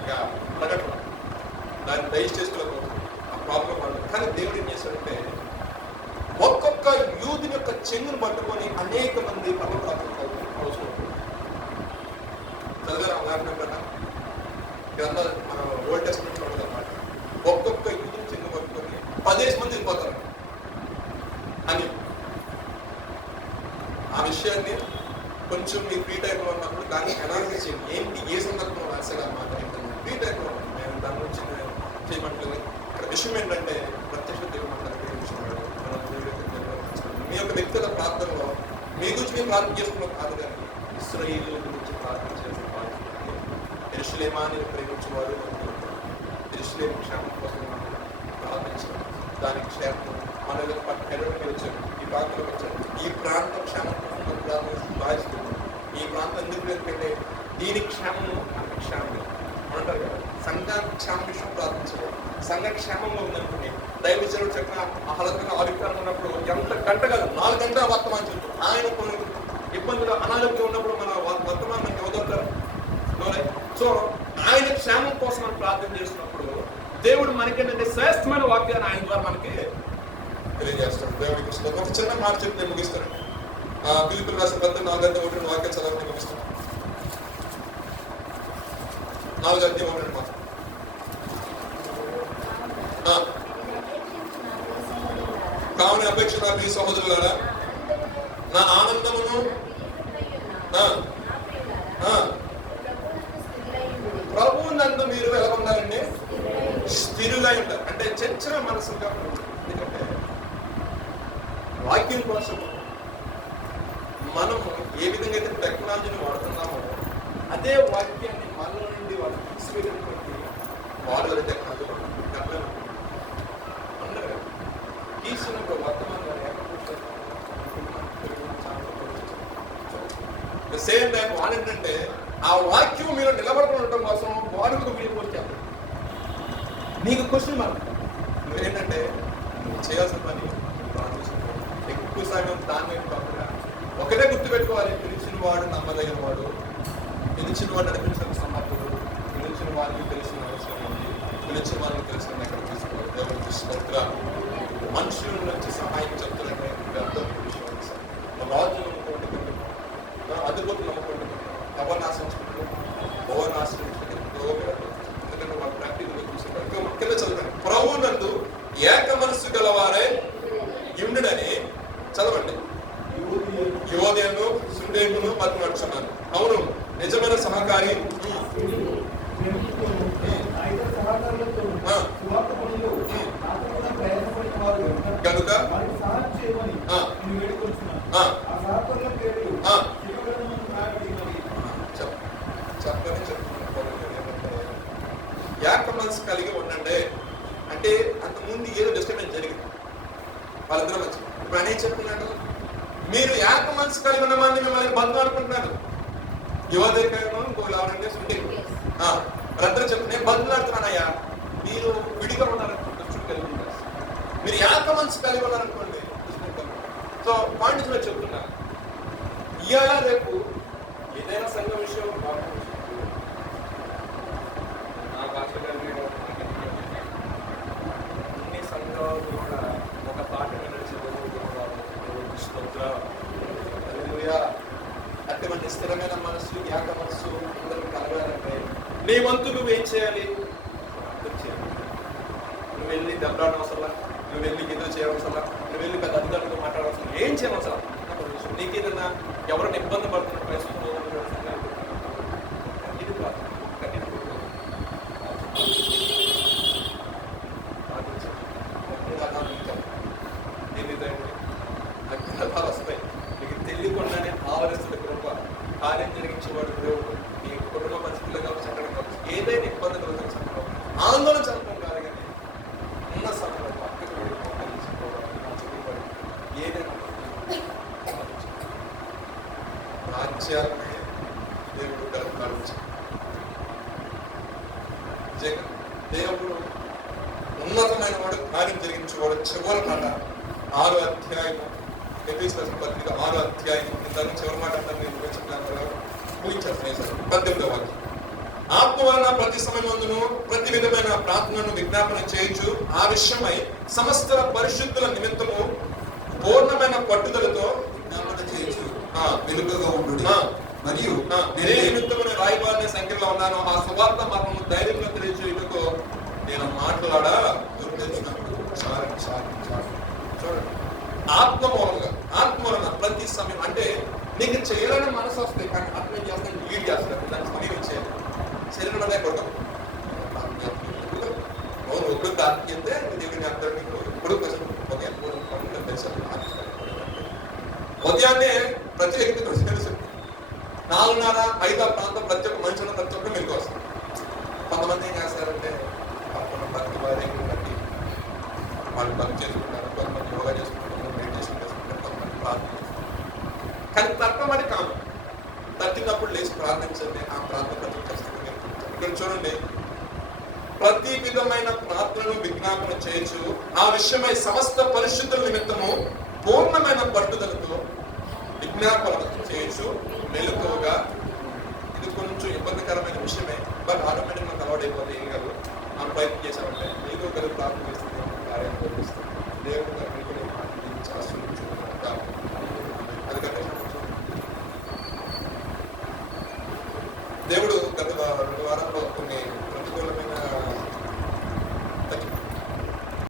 ఇక ప్రకటన దాన్ని దయచేసి చేసుకోలేకపోతుంది ఆ ప్రాబ్లం వాళ్ళు. కానీ దేవుడు ఏం చేశాడంటే ఒక్కొక్క యూదుని యొక్క చెంగును పట్టుకొని అనేక మంది పర్వతాలకు అవసరం చదివారా? గ్రంథాలు మన ఓల్డ్ టెస్ట్మెంట్ లో ఉన్నదన్నమాట. ఒక్కొక్క యూదుని చెంగు పట్టుకొని 10 మంది వెళ్ళిపోతారు అని. ఆ విషయాన్ని కొంచెం మీ ఫ్రీ టైంలో ఉన్నప్పుడు దాన్ని అనాలిసిస్ చేయండి. ఏంటి, ఏ సందర్భంలో రాశారు అన్నమాట. ఫ్రీ టైంలో నేను దాని గురించి చేయమంటలేదు. ఇక్కడ విషయం ఏంటంటే ప్రత్యక్ష దేవుడు మీ యొక్క వ్యక్తిగత ప్రార్థనలో మీ గురించి మీరు ప్రార్థన చేసుకున్న కాదు, కానీ ఇశ్రాయేలు గురించి ప్రార్థన చేసిన వాళ్ళు, యెరూషలేమాని ప్రేమించేవారు, యెరూషలేము క్షేమం కోసం ప్రార్థించారు. దానికి క్షేమం మన ఎరువుకి వచ్చారు, ఈ ప్రాంతంలోకి వచ్చారు. ఈ ప్రాంతం క్షేమం భావిస్తుంది. ఈ ప్రాంతం ఎందుకు ఎందుకంటే దీని క్షేమము మనకి క్షేమం అంటారు కదా. సంఘ క్షేమ విషయం ప్రార్థించారు. సంఘ క్షేమంగా ఉందనుకుని దైవజనుడు చెప్పిన ఆహ్లాదంగా ఆవిష్కరణ ఉన్నప్పుడు ఎంత గంట కాదు 4 గంటల వర్తమానం చెప్తారు. ఆయన కొన్ని ఇబ్బందులు అనారోగ్యం ఉన్నప్పుడు మన వర్తమానం మనకి ఎవరు. సో ఆయన క్షేమం కోసం మనం ప్రార్థన చేసినప్పుడు దేవుడు మనకేంటంటే శ్రేష్టమైన వాక్యాన్ని ఆయన ద్వారా మనకి తెలియజేస్తాడు. దేవుడికి ఒక చిన్న మాట చెప్తే ముగిస్తాడు. పిలుపులు రాసిన 4:1 వాక్యం చదవని ముగిస్తాడు. 4:1 మాత్రం. కావున అపేక్ష నా ప్రియ సహోదరులారా, నా ఆనందమును ప్రభు నందు మీరు ఎలా ఉండాలండి? స్థిరులై ఉంటారు. అంటే చంచల మనసుగా. ఎందుకంటే వాక్యం కోసం మనము ఏ విధంగా అయితే టెక్నాలజీని వాడుతున్నామో అదే వాక్యాన్ని మనలో నుండి వాళ్ళు తీసివేయడానికి వాళ్ళు అదే టెక్నాలజీ తీసినప్పుడు వర్తమానంగా సేమ్ టైం వాళ్ళు ఏంటంటే ఆ వాక్యం మీరు నిలబడుతూ ఉండటం కోసం వాడుకు మీరు వచ్చారు. నీకు క్వశ్చన్ మార్క్ నువ్వేంటంటే నువ్వు చేయాల్సిన పని ఎక్కువ సమయం దాన్ని కాకుండా ఒకటే గుర్తుపెట్టుకోవాలి, పిలిచిన వాడు నమ్మదగిన వాడు, పిలిచిన వాడు నడిపించిన సమర్థుడు, పిలిచిన వారికి తెలిసిన అవసరం ఉంది, పిలిచిన వారికి తెలిసిన ఎక్కడ తీసుకోవాలి. దేవుడు తీసుకొద్దురాలు మనుషుల నుంచి సహాయం చెప్తున్నట్టే అర్థం రాజు నమ్ముకోండి, అదుపులు నమ్ముకోండి, ఎవరిని ఆశ్రయించుకుంటారు, ఎవరిని ఆశ్రయించుకుంటారు. ఎందుకంటే వాళ్ళు ప్రాక్టికల్గా చూసేవారు ముఖ్యంగా చదువుతారు. ప్రభు నందు ఏక మనస్సు గలవారే యుండుడని చదవండి. యువదేను సుండేకును పద్మడుచున్నాను. అవును, నిజమైన సహకారి కనుక చెప్పని ఏక మనసు కలిగి ఉండండి అంటే అంతకుముందు ఏదో డిస్టర్బెన్స్ జరిగింది వాళ్ళిద్దరూ వచ్చి. ఇప్పుడు అనే చెప్తున్నాడు, మీరు ఏక మనసు కలిగి ఉన్నవాడిని మిమ్మల్ని బంధు అనుకుంటున్నాను. యువదేకను ఇంకోళ్ళు ఎవరంటే సుంటే వాళ్ళందరూ చెప్తే నేను బంధువులు ఆడుతున్నానయ్యా, మీరు విడిగా ఉన్నారనుకుంటారు, కలిగి ఉంటారు. మీరు ఏక మనసు కలిగి ఉన్నారనుకోండి. సో పాయింట్స్ మీద చెప్తున్నారు. ఇవాళ రేపు ఏదైనా సంఘ విషయం నా భాష అన్ని సంఘాలు కూడా ఒక పాట అటువంటి స్థిరమైన మనసు ఏక మనసు అందరూ కలగాలంటే నీ వంతు నువ్వేం చేయాలి? నువ్వు వెళ్ళి దెబ్బలాడడం అవసరం, నువ్వు వెళ్ళి ఏదో చేయవలసిన, నువ్వు వెళ్ళి పెద్ద అధికారులతో మాట్లాడవలసిన, ఏం చేయవలసిన. నీకు ఏదన్నా ఎవరైనా ఇబ్బంది పడుతున్న పరిస్థితుల్లో ఇది కాదు. అగ్నిఫలాలు వస్తాయి. నీకు తెలియకుండానే ఆవరిస్తున్న కృప కార్యం జరిగించేవాడు దేవుడు. నీ కుటుంబ పరిస్థితుల్లో కావచ్చు, అక్కడ కావచ్చు, ఏదైనా ఇబ్బంది కలుగుతుంది సంఘం ఆందోళన చదవడం కాదు, కానీ ఉన్న సమయంలో పక్కకు వెళ్ళి ఏదైనా రాజ్యాలనే దేవుడు కలుగుతాడు. దేవుడు ఉన్నతమైన వాడు, కార్యం జరిగించేవాడు. చివరి మాట 6వ అధ్యాయము ఎఫెసీయుల పత్రిక 6వ అధ్యాయం దాని చివరి మాట ముగించేస్తాను. 18వ వాక్యం. ఆత్మ వలన ప్రతి సమయమందును ప్రతి విధమైన ప్రార్థనను విజ్ఞాపన చేయొచ్చు, ఆ విషయమై సమస్త పరిశుద్ధుల నిమిత్తము పూర్ణమైన పట్టుదలతో విజ్ఞాపన చేయొచ్చు, వెలుగుగా ఉండు. మరియు నేనే నిమిత్తమైన రాయబారిన సంఖ్యలో ఉన్నాను. ఆ సువార్త మర్మము ధైర్యంగా తెలియజేయుటకు నేను మాట్లాడా గుర్తించినప్పుడు చూడండి. ఆత్మ మూలంగా ప్రతి సమయం అంటే నీకు చేయాలని మనసు వస్తాయి, కానీ ఆత్మ ఏం చేస్తాను, లీడ్ చేస్తారు. దానికి సమయం ఇచ్చేది శరీరం అదే కొడతాం. ఒక్కరు దానికి చెప్తే దేవుడిని అందరూ నీకు ఇప్పుడు ఉదయాన్నే ప్రతి వ్యక్తి తెలుసు 4:30-5 ప్రాంతం ప్రతి ఒక్క మనుషులు ప్రతి ఒక్కరు మీకు వస్తారు. కొంతమంది ఏం చేస్తారంటే భక్తి వారికి బట్టి వాళ్ళు భక్తి చేసుకుంటారు, కొంతమంది యోగా చేసుకుంటారు, మెడిటేషన్ చేసుకుంటారు, కొంతమంది ప్రార్థన చేసుకుంటారు. కానీ తర్కమని కాదు, తట్టినప్పుడు లేచి ప్రార్థించండి. ఆ ప్రార్థన ప్రతి ఖచ్చితంగా ఇక్కడ చూడండి. ప్రతి విధమైన ప్రార్థనను విజ్ఞాపన చేయొచ్చు, ఆ విషయమై సమస్త పరిశుద్ధుల నిమిత్తము పూర్ణమైన పట్టుదలతో విజ్ఞాపన చేయొచ్చు, మెలకువగా. ఇది కొంచెం ఇబ్బందికరమైన విషయమే, బట్ ఆటోమేటిక్ మనకు అలవాటైపోతే ఏం కాదు. మనం ప్రయత్నం చేశామంటే మీకు కలిసి ప్రార్థన చేస్తుంది, కార్యం జరిగిస్తుంది. దేవుడు